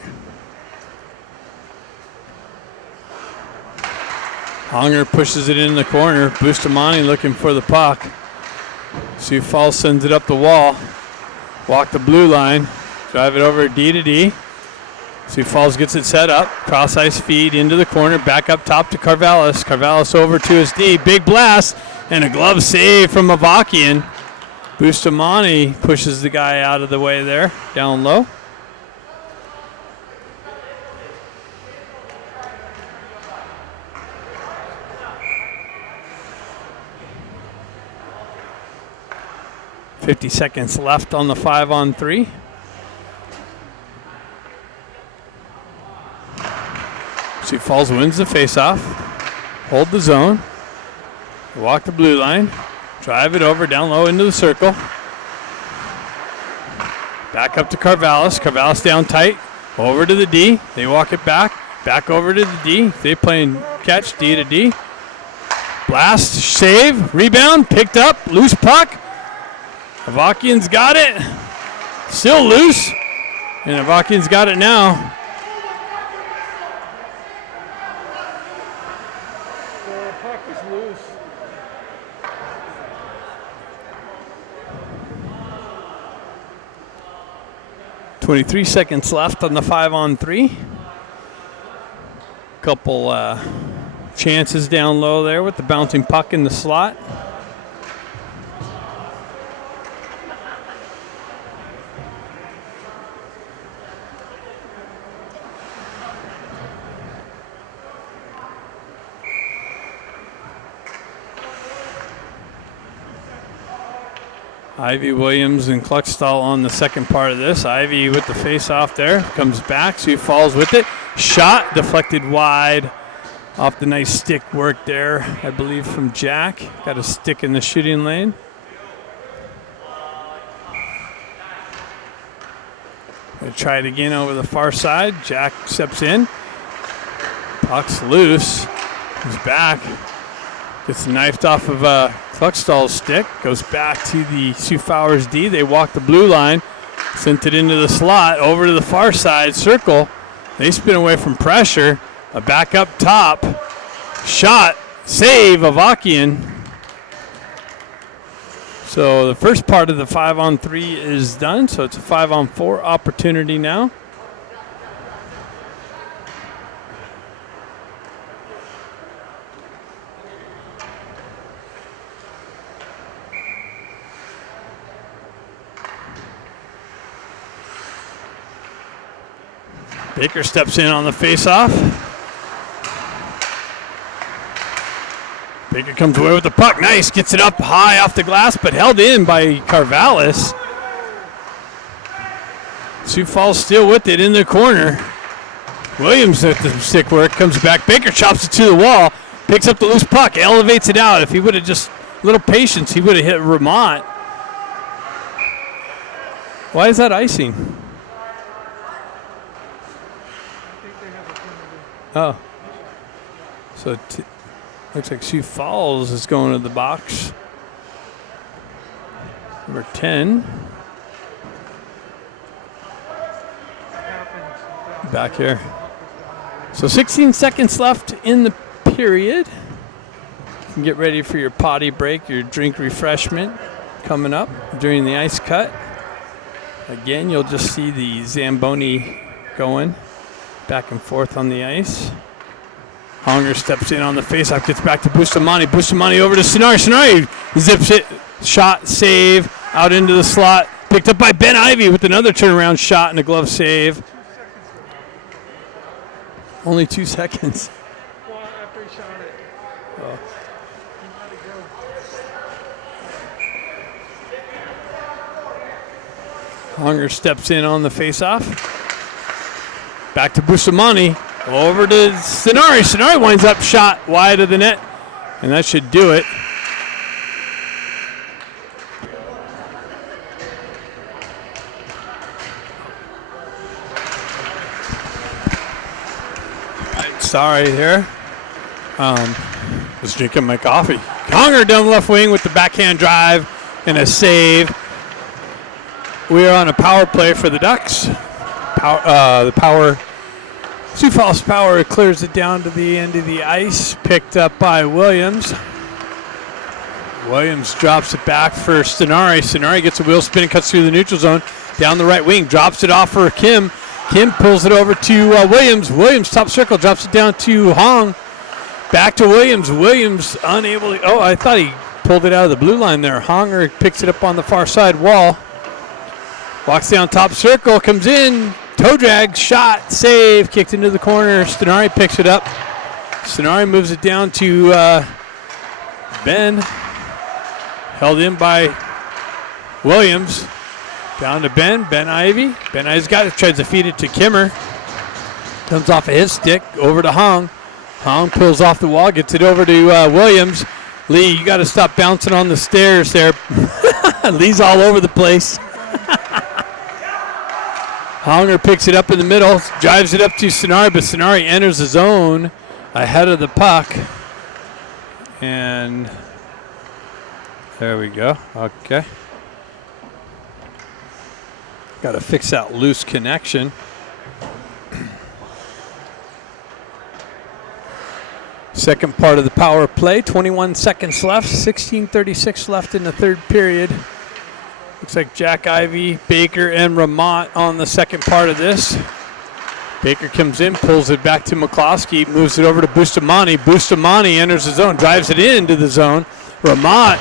Honger pushes it in the corner. Bustamante looking for the puck. Sioux Falls sends it up the wall. Walk the blue line. Drive it over D to D. Sioux Falls gets it set up. Cross ice feed into the corner. Back up top to Carvallis. Carvallis over to his D. Big blast. And a glove save from Avakian. Bustamante pushes the guy out of the way there. Down low. .50 left on the 5-on-3. Sioux Falls wins the faceoff. Hold the zone. Walk the blue line. Drive it over down low into the circle. Back up to Carvallis. Carvallis down tight. Over to the D. They walk it back. Back over to the D. They playing catch D to D. Blast. Save. Rebound. Picked up. Loose puck. Avakian's got it. Still loose. And Avakian's got it now. The puck is loose. .23 left on the 5-on-3. Couple chances down low there with the bouncing puck in the slot. Ivy, Williams, and Kluckstall on the second part of this. Ivy with the face-off there. Comes back. Sioux Falls with it. Shot deflected wide off the nice stick work there, I believe, from Jack. Got a stick in the shooting lane. Gonna try it again over the far side. Jack steps in. Puck's loose. He's back. Gets knifed off of Kluckstall's stick. Goes back to the Sioux Falls D. They walk the blue line. Sent it into the slot. Over to the far side circle. They spin away from pressure. A back up top. Shot. Save. Avakian. So the first part of the 5-on-3 is done. So it's a 5-on-4 opportunity now. Baker steps in on the face-off. Baker comes away with the puck. Nice. Gets it up high off the glass, but held in by Carvallis. Sioux Falls still with it in the corner. Williams at the stick work. Comes back. Baker chops it to the wall. Picks up the loose puck. Elevates it out. If he would have just a little patience, he would have hit Vermont. Why is that icing? Oh. So looks like Sioux Falls is going to the box. Number 10. Back here. So 16 seconds left in the period. You can get ready for your potty break, your drink refreshment coming up during the ice cut. Again, you'll just see the Zamboni going back and forth on the ice. Honger steps in on the faceoff, gets back to Bustamante. Bustamante over to Sonari. Sonari zips it. Shot, save, out into the slot. Picked up by Ben Ivy with another turnaround shot and a glove save. Only 2 seconds. Well, after he shot it. Oh. Honger steps in on the faceoff. Back to Bustamante. Over to Sonari. Sonari winds up shot wide of the net, and that should do it. I'm sorry here. Was drinking my coffee. Conger down the left wing with the backhand drive and a save. We are on a power play for the Ducks. The power. Sioux Falls Power clears it down to the end of the ice, picked up by Williams. Williams drops it back for Stenari. Stenari gets a wheel spin and cuts through the neutral zone, down the right wing, drops it off for Kim. Kim pulls it over to Williams. Williams top circle, drops it down to Hong. Back to Williams. Williams unable to, I thought he pulled it out of the blue line there. Honger picks it up on the far side wall. Walks down top circle, comes in. Toe drag, shot, save, kicked into the corner. Stenari picks it up. Stenari moves it down to Ben. Held in by Williams. Down to Ben. Ben Ivy. Ben Ivy's got it. Tries to feed it to Kimmer. Comes off of his stick. Over to Hong. Hong pulls off the wall. Gets it over to Williams. Lee, you got to stop bouncing on the stairs there. Lee's all over the place. Honger picks it up in the middle, drives it up to Sonari, but Sonari enters the zone ahead of the puck. And there we go. Okay. Got to fix that loose connection. Second part of the power play, 21 seconds left, 16:36 left in the third period. Looks like Jack Ivy, Baker, and Ramont on the second part of this. Baker comes in, pulls it back to McCloskey, moves it over to Bustamante. Bustamante enters the zone, drives it into the zone. Ramat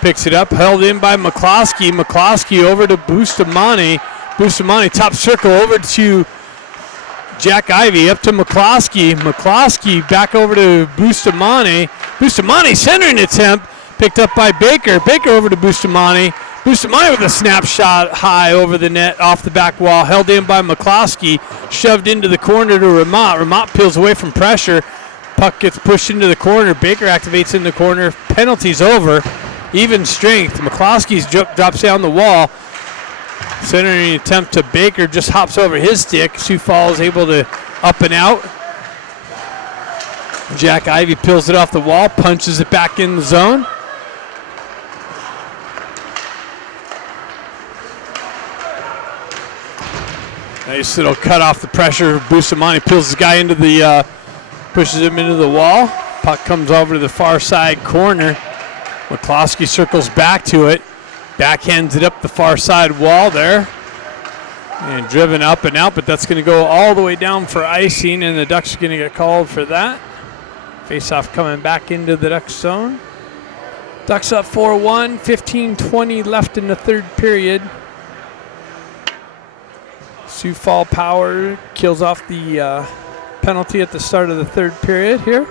picks it up, held in by McCloskey. McCloskey over to Bustamante. Bustamante top circle over to Jack Ivey, up to McCloskey. McCloskey back over to Bustamante. Bustamante centering attempt, picked up by Baker. Baker over to Bustamante. Bustamante with a snapshot high over the net, off the back wall, held in by McCloskey, shoved into the corner to Ramat. Ramat peels away from pressure. Puck gets pushed into the corner. Baker activates in the corner. Penalty's over. Even strength. McCloskey drops down the wall. Centering attempt to Baker, just hops over his stick. Sioux Falls able to up and out. Jack Ivey peels it off the wall, punches it back in the zone. Nice little cut off the pressure. Bustamante peels his guy into the, pushes him into the wall. Puck comes over to the far side corner. McCloskey circles back to it. Backhands it up the far side wall there. And driven up and out, but that's going to go all the way down for icing, and the Ducks are going to get called for that. Face-off coming back into the Ducks zone. Ducks up 4-1, 15-20 left in the third period. Sioux Falls Power kills off the penalty at the start of the third period here.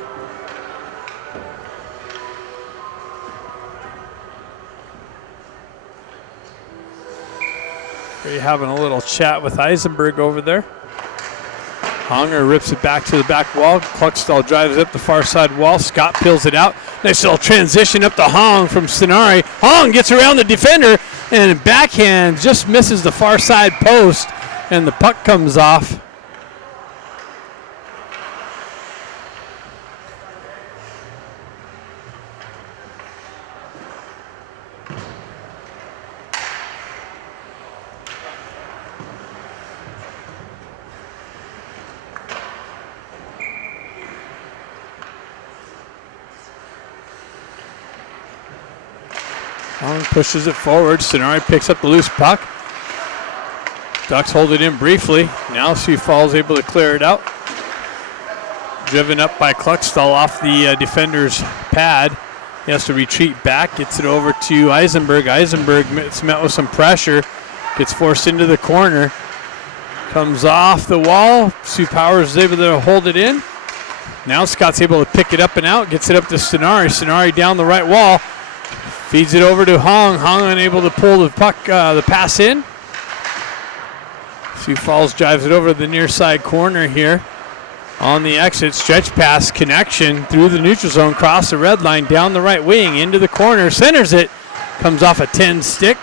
You're having a little chat with Eisenberg over there. Honger rips it back to the back wall. Kluckstall drives up the far side wall. Scott peels it out. Nice little transition up to Hong from Stenari. Hong gets around the defender and backhand just misses the far side post, and the puck comes off. Hong pushes it forward. Stenari picks up the loose puck. Ducks hold it in briefly. Now Sioux Falls able to clear it out. Driven up by Kluckstall off the defender's pad. He has to retreat back. Gets it over to Eisenberg. Eisenberg is met with some pressure. Gets forced into the corner. Comes off the wall. Sioux Powers is able to hold it in. Now Scott's able to pick it up and out. Gets it up to Stenari. Stenari down the right wall. Feeds it over to Hong. Hong unable to pull the puck, the pass in. Sioux Falls drives it over to the near side corner here. On the exit, stretch pass connection through the neutral zone, cross the red line, down the right wing, into the corner, centers it. Comes off a 10 stick.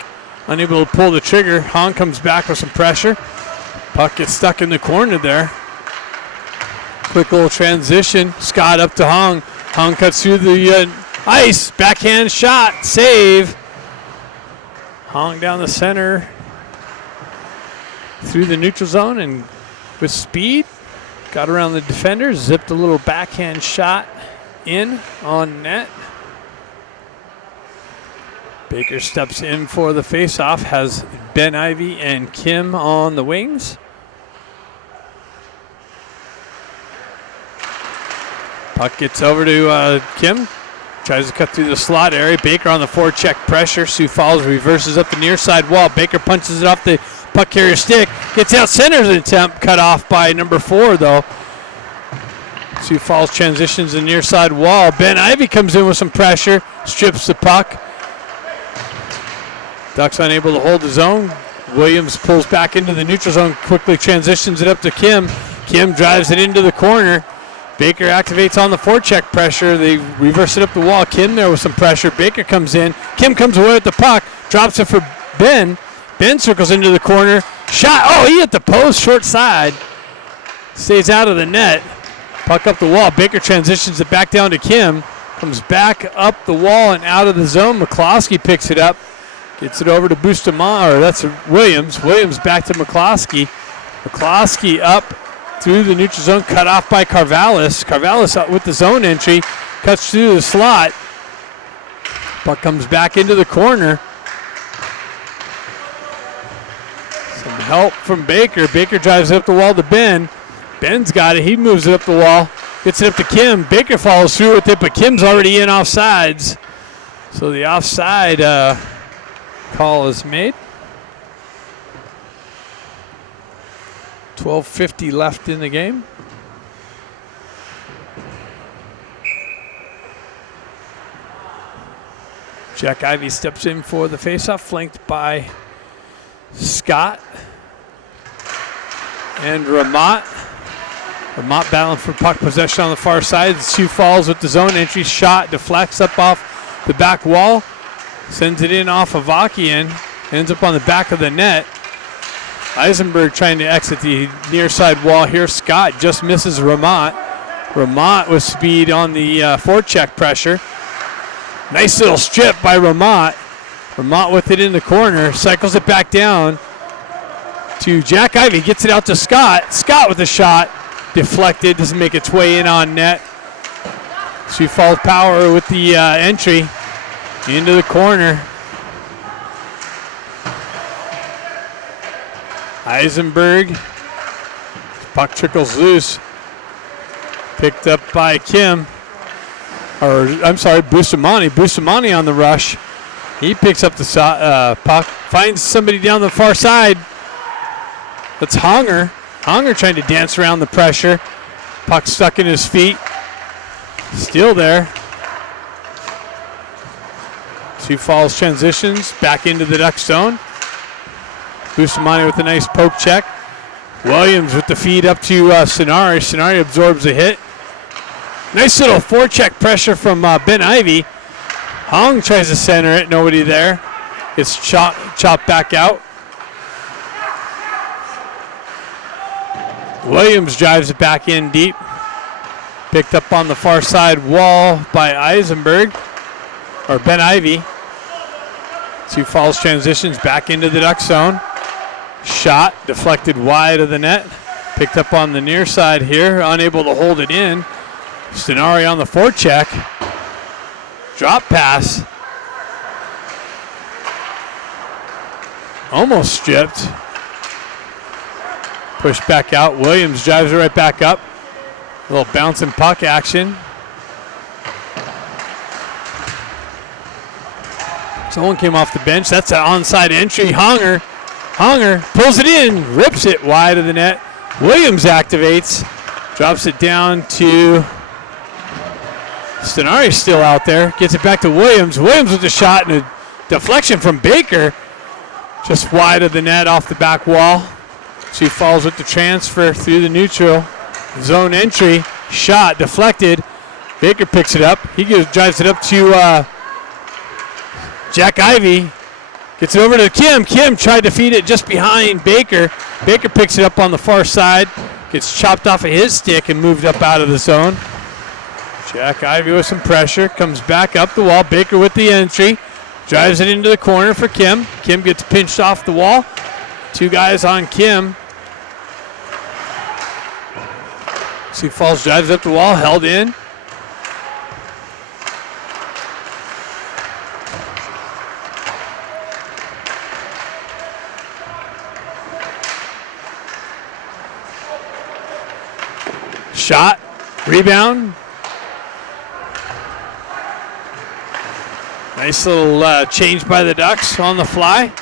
Unable to pull the trigger. Hong comes back with some pressure. Puck gets stuck in the corner there. Quick little transition. Scott up to Hong. Hong cuts through the ice, backhand shot, save. Hong down the center through the neutral zone and with speed, got around the defender, zipped a little backhand shot in on net. Baker steps in for the faceoff, has Ben Ivey and Kim on the wings. Puck gets over to Kim. Tries to cut through the slot area. Baker on the forecheck pressure. Sioux Falls reverses up the near side wall. Baker punches it off the puck carrier stick. Gets out, centers an attempt. Cut off by number 4, though. Sioux Falls transitions the near side wall. Ben Ivey comes in with some pressure. Strips the puck. Ducks unable to hold the zone. Williams pulls back into the neutral zone. Quickly transitions it up to Kim. Kim drives it into the corner. Baker activates on the forecheck pressure. They reverse it up the wall. Kim there with some pressure. Baker comes in. Kim comes away with the puck. Drops it for Ben. Ben circles into the corner. Shot. Oh, he hit the post. Short side. Stays out of the net. Puck up the wall. Baker transitions it back down to Kim. Comes back up the wall and out of the zone. McCloskey picks it up. Gets it over to Bustamante. Or that's Williams. Williams back to McCloskey. McCloskey up through the neutral zone, cut off by Carvallis. Carvallis out with the zone entry, cuts through the slot. Puck comes back into the corner. Some help from Baker. Baker drives up the wall to Ben. Ben's got it. He moves it up the wall. Gets it up to Kim. Baker follows through with it, but Kim's already in offsides. So the offside call is made. 12:50 left in the game. Jack Ivey steps in for the faceoff, flanked by Scott and Ramat. Ramat battling for puck possession on the far side. Sioux Falls with the zone entry shot, deflects up off the back wall, sends it in off of Avakian, ends up on the back of the net. Eisenberg trying to exit the near side wall here. Scott just misses Ramat. Ramat with speed on the forecheck pressure. Nice little strip by Ramat. Ramat with it in the corner, cycles it back down to Jack Ivey, gets it out to Scott. Scott with a shot, deflected, doesn't make its way in on net. Sioux Falls Power with the entry into the corner. Eisenberg, puck trickles loose, picked up by Kim. Or I'm sorry, Bustamante. Bustamante on the rush. He picks up the puck, finds somebody down the far side. That's Honger. Honger trying to dance around the pressure. Puck stuck in his feet. Still there. Sioux Falls transitions back into the Duck zone. Bustamante with a nice poke check. Williams with the feed up to Sonari. Sonari absorbs a hit. Nice little forecheck pressure from Ben Ivey. Hong tries to center it, nobody there. It's chopped back out. Williams drives it back in deep. Picked up on the far side wall by Eisenberg, or Ben Ivey. Sioux Falls transitions back into the Duck zone. Shot deflected wide of the net. Picked up on the near side here, unable to hold it in. Stenari on the forecheck. Drop pass. Almost stripped. Pushed back out. Williams drives it right back up. A little bouncing puck action. Someone came off the bench. That's an onside entry. Honger pulls it in, rips it wide of the net. Williams activates, drops it down to Stenari's still out there. Gets it back to Williams. Williams with a shot and a deflection from Baker. Just wide of the net off the back wall. She falls with the transfer through the neutral. Zone entry. Shot deflected. Baker picks it up. He drives it up to Jack Ivey. Gets it over to Kim. Kim tried to feed it just behind Baker. Baker picks it up on the far side. Gets chopped off of his stick and moved up out of the zone. Jack Ivey with some pressure. Comes back up the wall. Baker with the entry. Drives it into the corner for Kim. Kim gets pinched off the wall. Two guys on Kim. Sioux Falls drives up the wall. Held in. Shot. Rebound. Nice little change by the Ducks on the fly.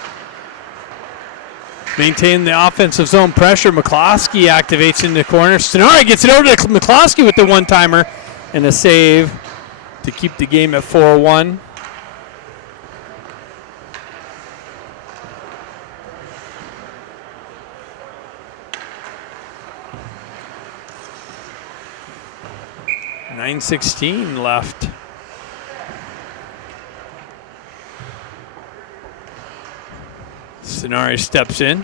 Maintain the offensive zone pressure. McCloskey activates in the corner. Stenari gets it over to McCloskey with the one-timer and a save to keep the game at 4-1. .9:16 left. Stenari steps in.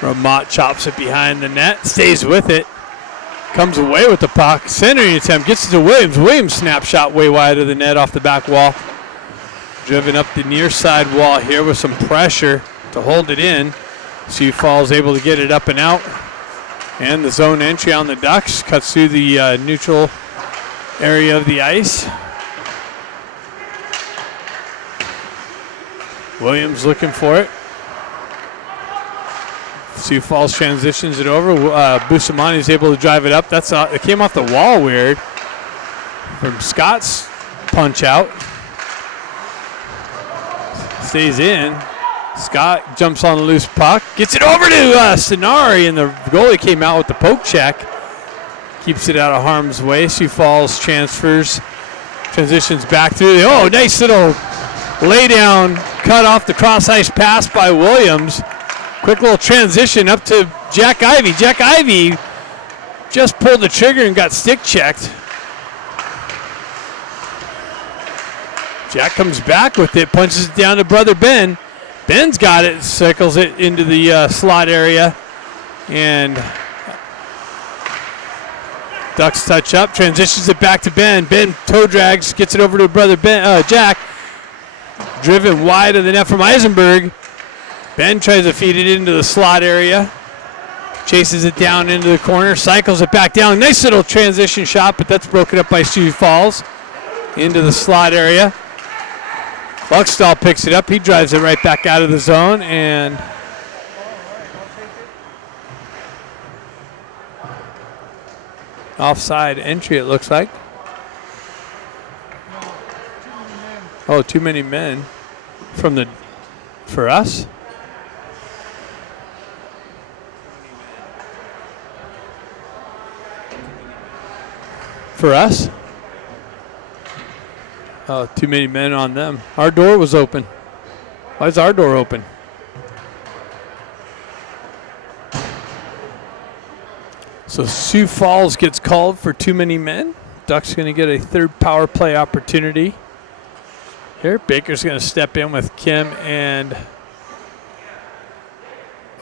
Ramat chops it behind the net. Stays with it. Comes away with the puck. Centering attempt. Gets it to Williams. Williams snapshot way wide of the net off the back wall. Driven up the near side wall here with some pressure to hold it in. Sioux Falls able to get it up and out. And the zone entry on the Ducks cuts through the neutral area of the ice. Williams looking for it. Sioux Falls transitions it over. Bustamante is able to drive it up. It came off the wall weird from Scott's punch out. Stays in. Scott jumps on the loose puck. Gets it over to Sonari, and the goalie came out with the poke check. Keeps it out of harm's way. Sioux Falls transitions back through. Oh, nice little lay down, cut off the cross ice pass by Williams. Quick little transition up to Jack Ivey. Jack Ivey just pulled the trigger and got stick checked. Jack comes back with it, punches it down to brother Ben. Ben's got it, circles it into the slot area, and Ducks touch up, transitions it back to Ben. Ben toe drags, gets it over to brother Jack. Driven wide of the net from Eisenberg. Ben tries to feed it into the slot area. Chases it down into the corner, cycles it back down. Nice little transition shot, but that's broken up by Sioux Falls into the slot area. Luckstall picks it up. He drives it right back out of the zone, and offside entry, it looks like. Oh, too many men for us. For us? Oh, too many men on them. Our door was open. Why is our door open? So Sioux Falls gets called for too many men. Ducks going to get a third power play opportunity. Here, Baker's going to step in with Kim and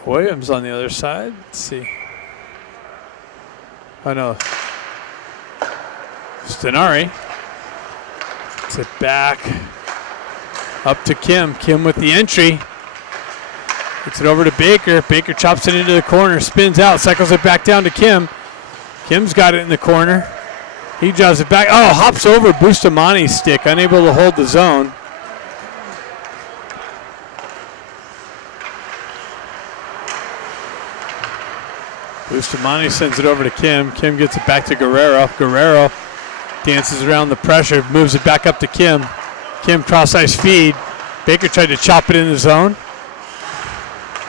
Williams on the other side. Let's see. Oh, no. Stenari. Gets it back up to Kim. Kim with the entry. Gets it over to Baker. Baker chops it into the corner, spins out, cycles it back down to Kim. Kim's got it in the corner. He drives it back. Oh, hops over Bustamante's stick, unable to hold the zone. Bustamante sends it over to Kim. Kim gets it back to Guerrero. Guerrero dances around the pressure, moves it back up to Kim. Kim cross-ice feed. Baker tried to chop it in the zone.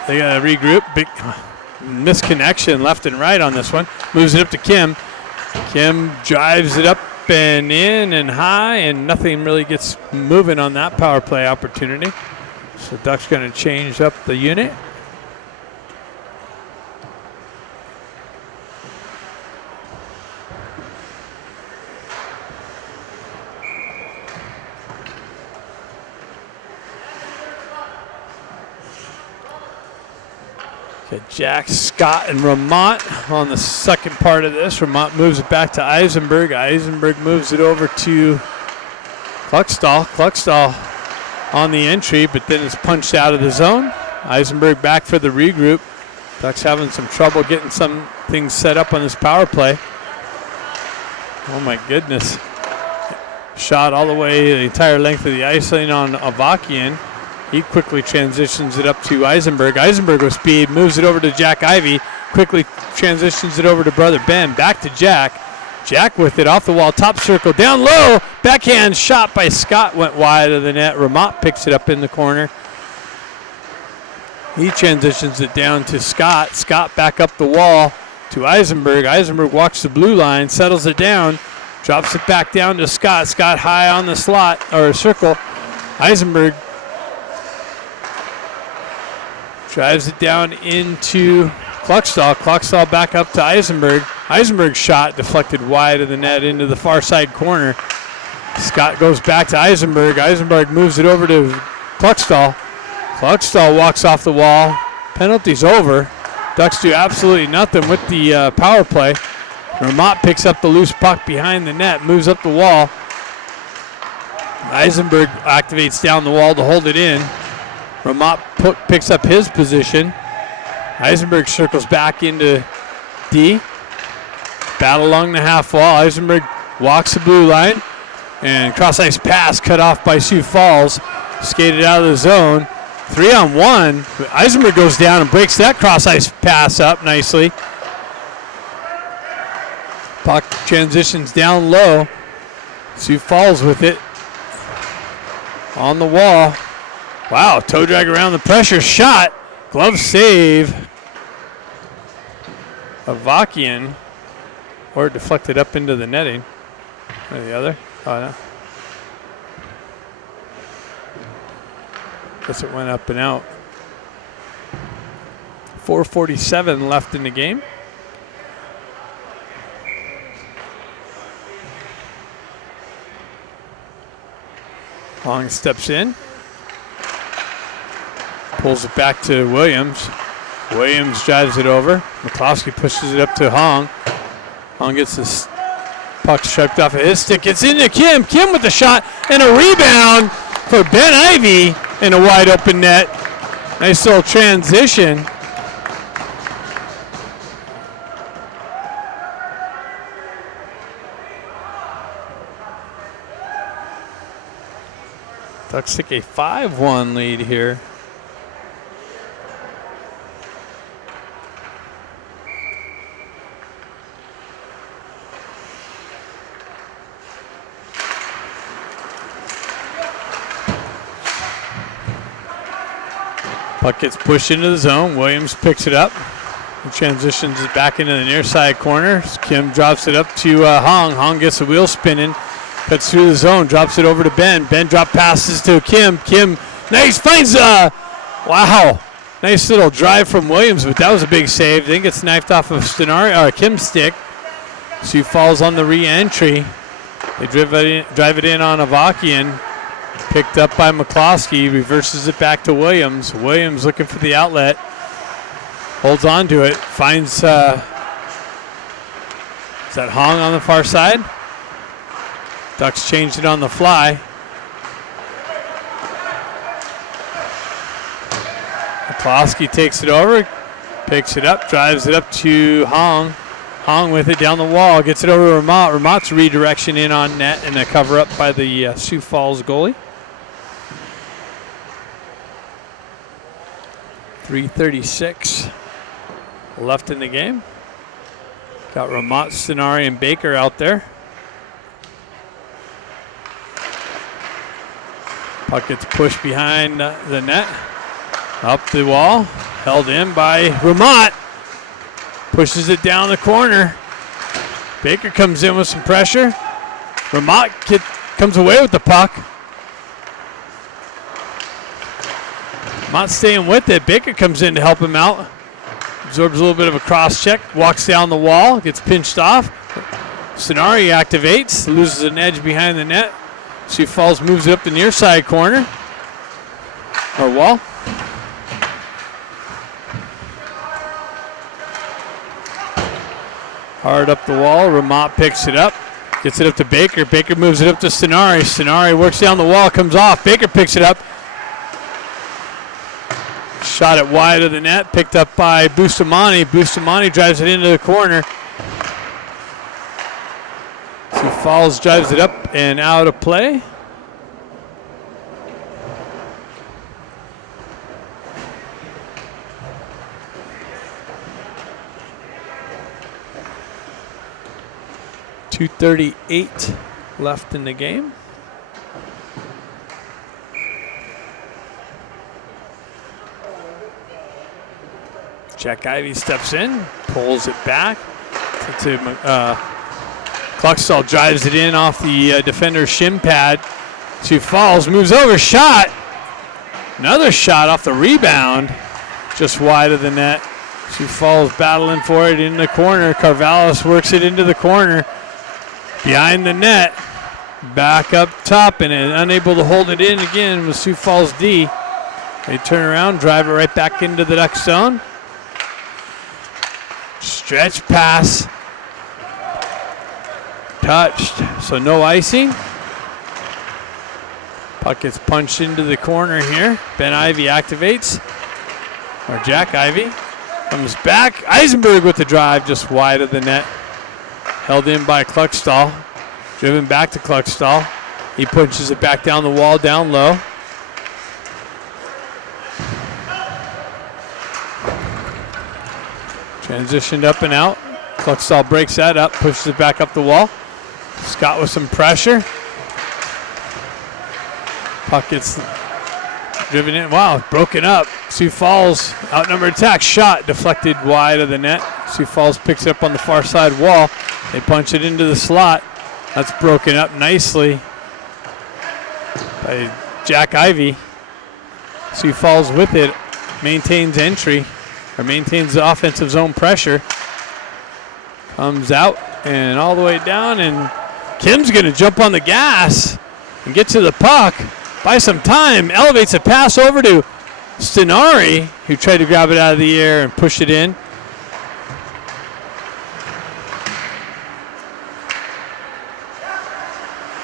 They got to regroup. Big misconnection left and right on this one. Moves it up to Kim. Kim drives it up and in and high, and nothing really gets moving on that power play opportunity. So Ducks going to change up the unit. Jack, Scott, and Ramont on the second part of this. Ramont moves it back to Eisenberg. Eisenberg moves it over to Kluckstall. Kluckstall on the entry, but then is punched out of the zone. Eisenberg back for the regroup. Ducks having some trouble getting some things set up on this power play. Oh my goodness. Shot all the way the entire length of the ice lane on Avakian. He quickly transitions it up to Eisenberg. Eisenberg with speed, moves it over to Jack Ivey. Quickly transitions it over to brother Ben. Back to Jack. Jack with it off the wall, top circle, down low. Backhand shot by Scott went wide of the net. Ramont picks it up in the corner. He transitions it down to Scott. Scott back up the wall to Eisenberg. Eisenberg walks the blue line, settles it down, drops it back down to Scott. Scott high on the slot, or circle. Eisenberg drives it down into Kluckstall. Kluckstall back up to Eisenberg. Eisenberg's shot deflected wide of the net into the far side corner. Scott goes back to Eisenberg. Eisenberg moves it over to Kluckstall. Kluckstall walks off the wall. Penalty's over. Ducks do absolutely nothing with the power play. Ramont picks up the loose puck behind the net, moves up the wall. Eisenberg activates down the wall to hold it in. Ramont picks up his position. Eisenberg circles back into D. Battle along the half wall. Eisenberg walks the blue line. And cross-ice pass cut off by Sioux Falls. Skated out of the zone. 3-on-1. Eisenberg goes down and breaks that cross ice pass up nicely. Puck transitions down low. Sioux Falls with it on the wall. Wow, toe drag around the pressure shot. Glove save. Avakian. Or it deflected up into the netting. Or the other. Oh, no. Guess it went up and out. 4:47 left in the game. Long steps in. Pulls it back to Williams. Williams drives it over. McCloskey pushes it up to Hong. Hong gets the puck striped off of his stick. It's into Kim. Kim with the shot and a rebound for Ben Ivy in a wide open net. Nice little transition. Ducks take a 5-1 lead here. Puck gets pushed into the zone. Williams picks it up and transitions it back into the near side corner. Kim drops it up to Hong. Hong gets the wheel spinning. Cuts through the zone, drops it over to Ben. Ben drop passes to Kim. Kim, nice, finds, wow. Nice little drive from Williams, but that was a big save. Then gets knifed off of Kim's stick. Sioux Falls on the re-entry. They drive it in on Avakian. Picked up by McCloskey, reverses it back to Williams. Williams looking for the outlet. Holds on to it, finds, is that Hong on the far side? Ducks changed it on the fly. McCloskey takes it over, picks it up, drives it up to Hong. Hong with it down the wall, gets it over to Ramot. Ramot's redirection in on net and a cover up by the Sioux Falls goalie. 3:36 left in the game. Got Ramot, Stenari, and Baker out there. Puck gets pushed behind the net. Up the wall. Held in by Ramot. Pushes it down the corner. Baker comes in with some pressure. Ramot comes away with the puck. Ramot staying with it. Baker comes in to help him out. Absorbs a little bit of a cross check. Walks down the wall. Gets pinched off. Stenari activates. Loses an edge behind the net. Sioux Falls moves it up the near side corner. Or wall. Hard up the wall. Ramot picks it up. Gets it up to Baker. Baker moves it up to Stenari. Stenari works down the wall. Comes off. Baker picks it up. Shot it wide of the net. Picked up by Bustamante. Bustamante drives it into the corner. Sioux Falls drives it up and out of play. .238 left in the game. Jack Ivey steps in, pulls it back to Cluxtall drives it in off the defender's shin pad. Sioux Falls moves over, shot. Another shot off the rebound, just wide of the net. Sioux Falls battling for it in the corner. Carvallis works it into the corner. Behind the net, back up top, and unable to hold it in again with Sioux Falls D. They turn around, drive it right back into the Duck zone. Stretch pass. Touched, so no icing. Puck gets punched into the corner here. Ben Ivy activates, or Jack Ivy. Comes back. Eisenberg with the drive, just wide of the net. Held in by Cluxtall. Driven back to Cluxtall. He punches it back down the wall, down low. Transitioned up and out. Cluckstall breaks that up, pushes it back up the wall. Scott with some pressure. Puck gets driven in. Wow, broken up. Sioux Falls outnumbered attack. Shot deflected wide of the net. Sioux Falls picks it up on the far side wall. They punch it into the slot. That's broken up nicely by Jack Ivy. Sioux Falls with it. Maintains entry, or maintains the offensive zone pressure. Comes out and all the way down, and Kim's going to jump on the gas and get to the puck. Buy some time, elevates a pass over to Stenari, who tried to grab it out of the air and push it in.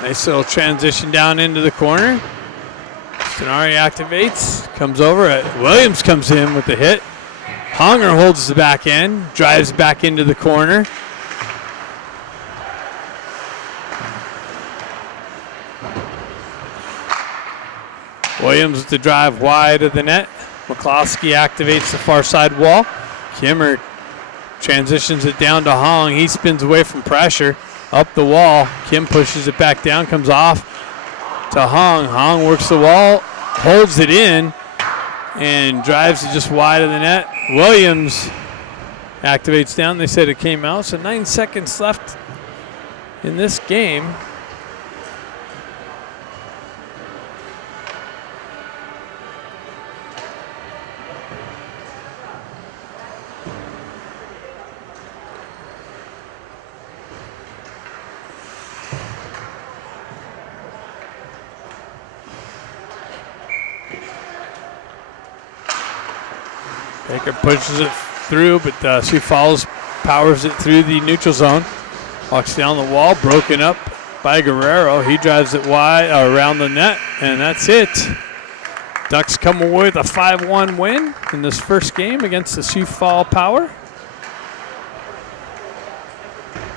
Nice little transition down into the corner. Stenari activates, comes over. Williams comes in with the hit. Honger holds the back end, drives back into the corner. Williams with the drive wide of the net. McCloskey activates the far side wall. Kimmer transitions it down to Hong. He spins away from pressure. Up the wall. Kim pushes it back down, comes off to Hong. Hong works the wall, holds it in, and drives it just wide of the net. Williams activates down. They said it came out, so 9 seconds left in this game. Baker pushes it through, but Sioux Falls powers it through the neutral zone. Walks down the wall, broken up by Guerrero. He drives it wide around the net, and that's it. Ducks come away with a 5-1 win in this first game against the Sioux Falls Power.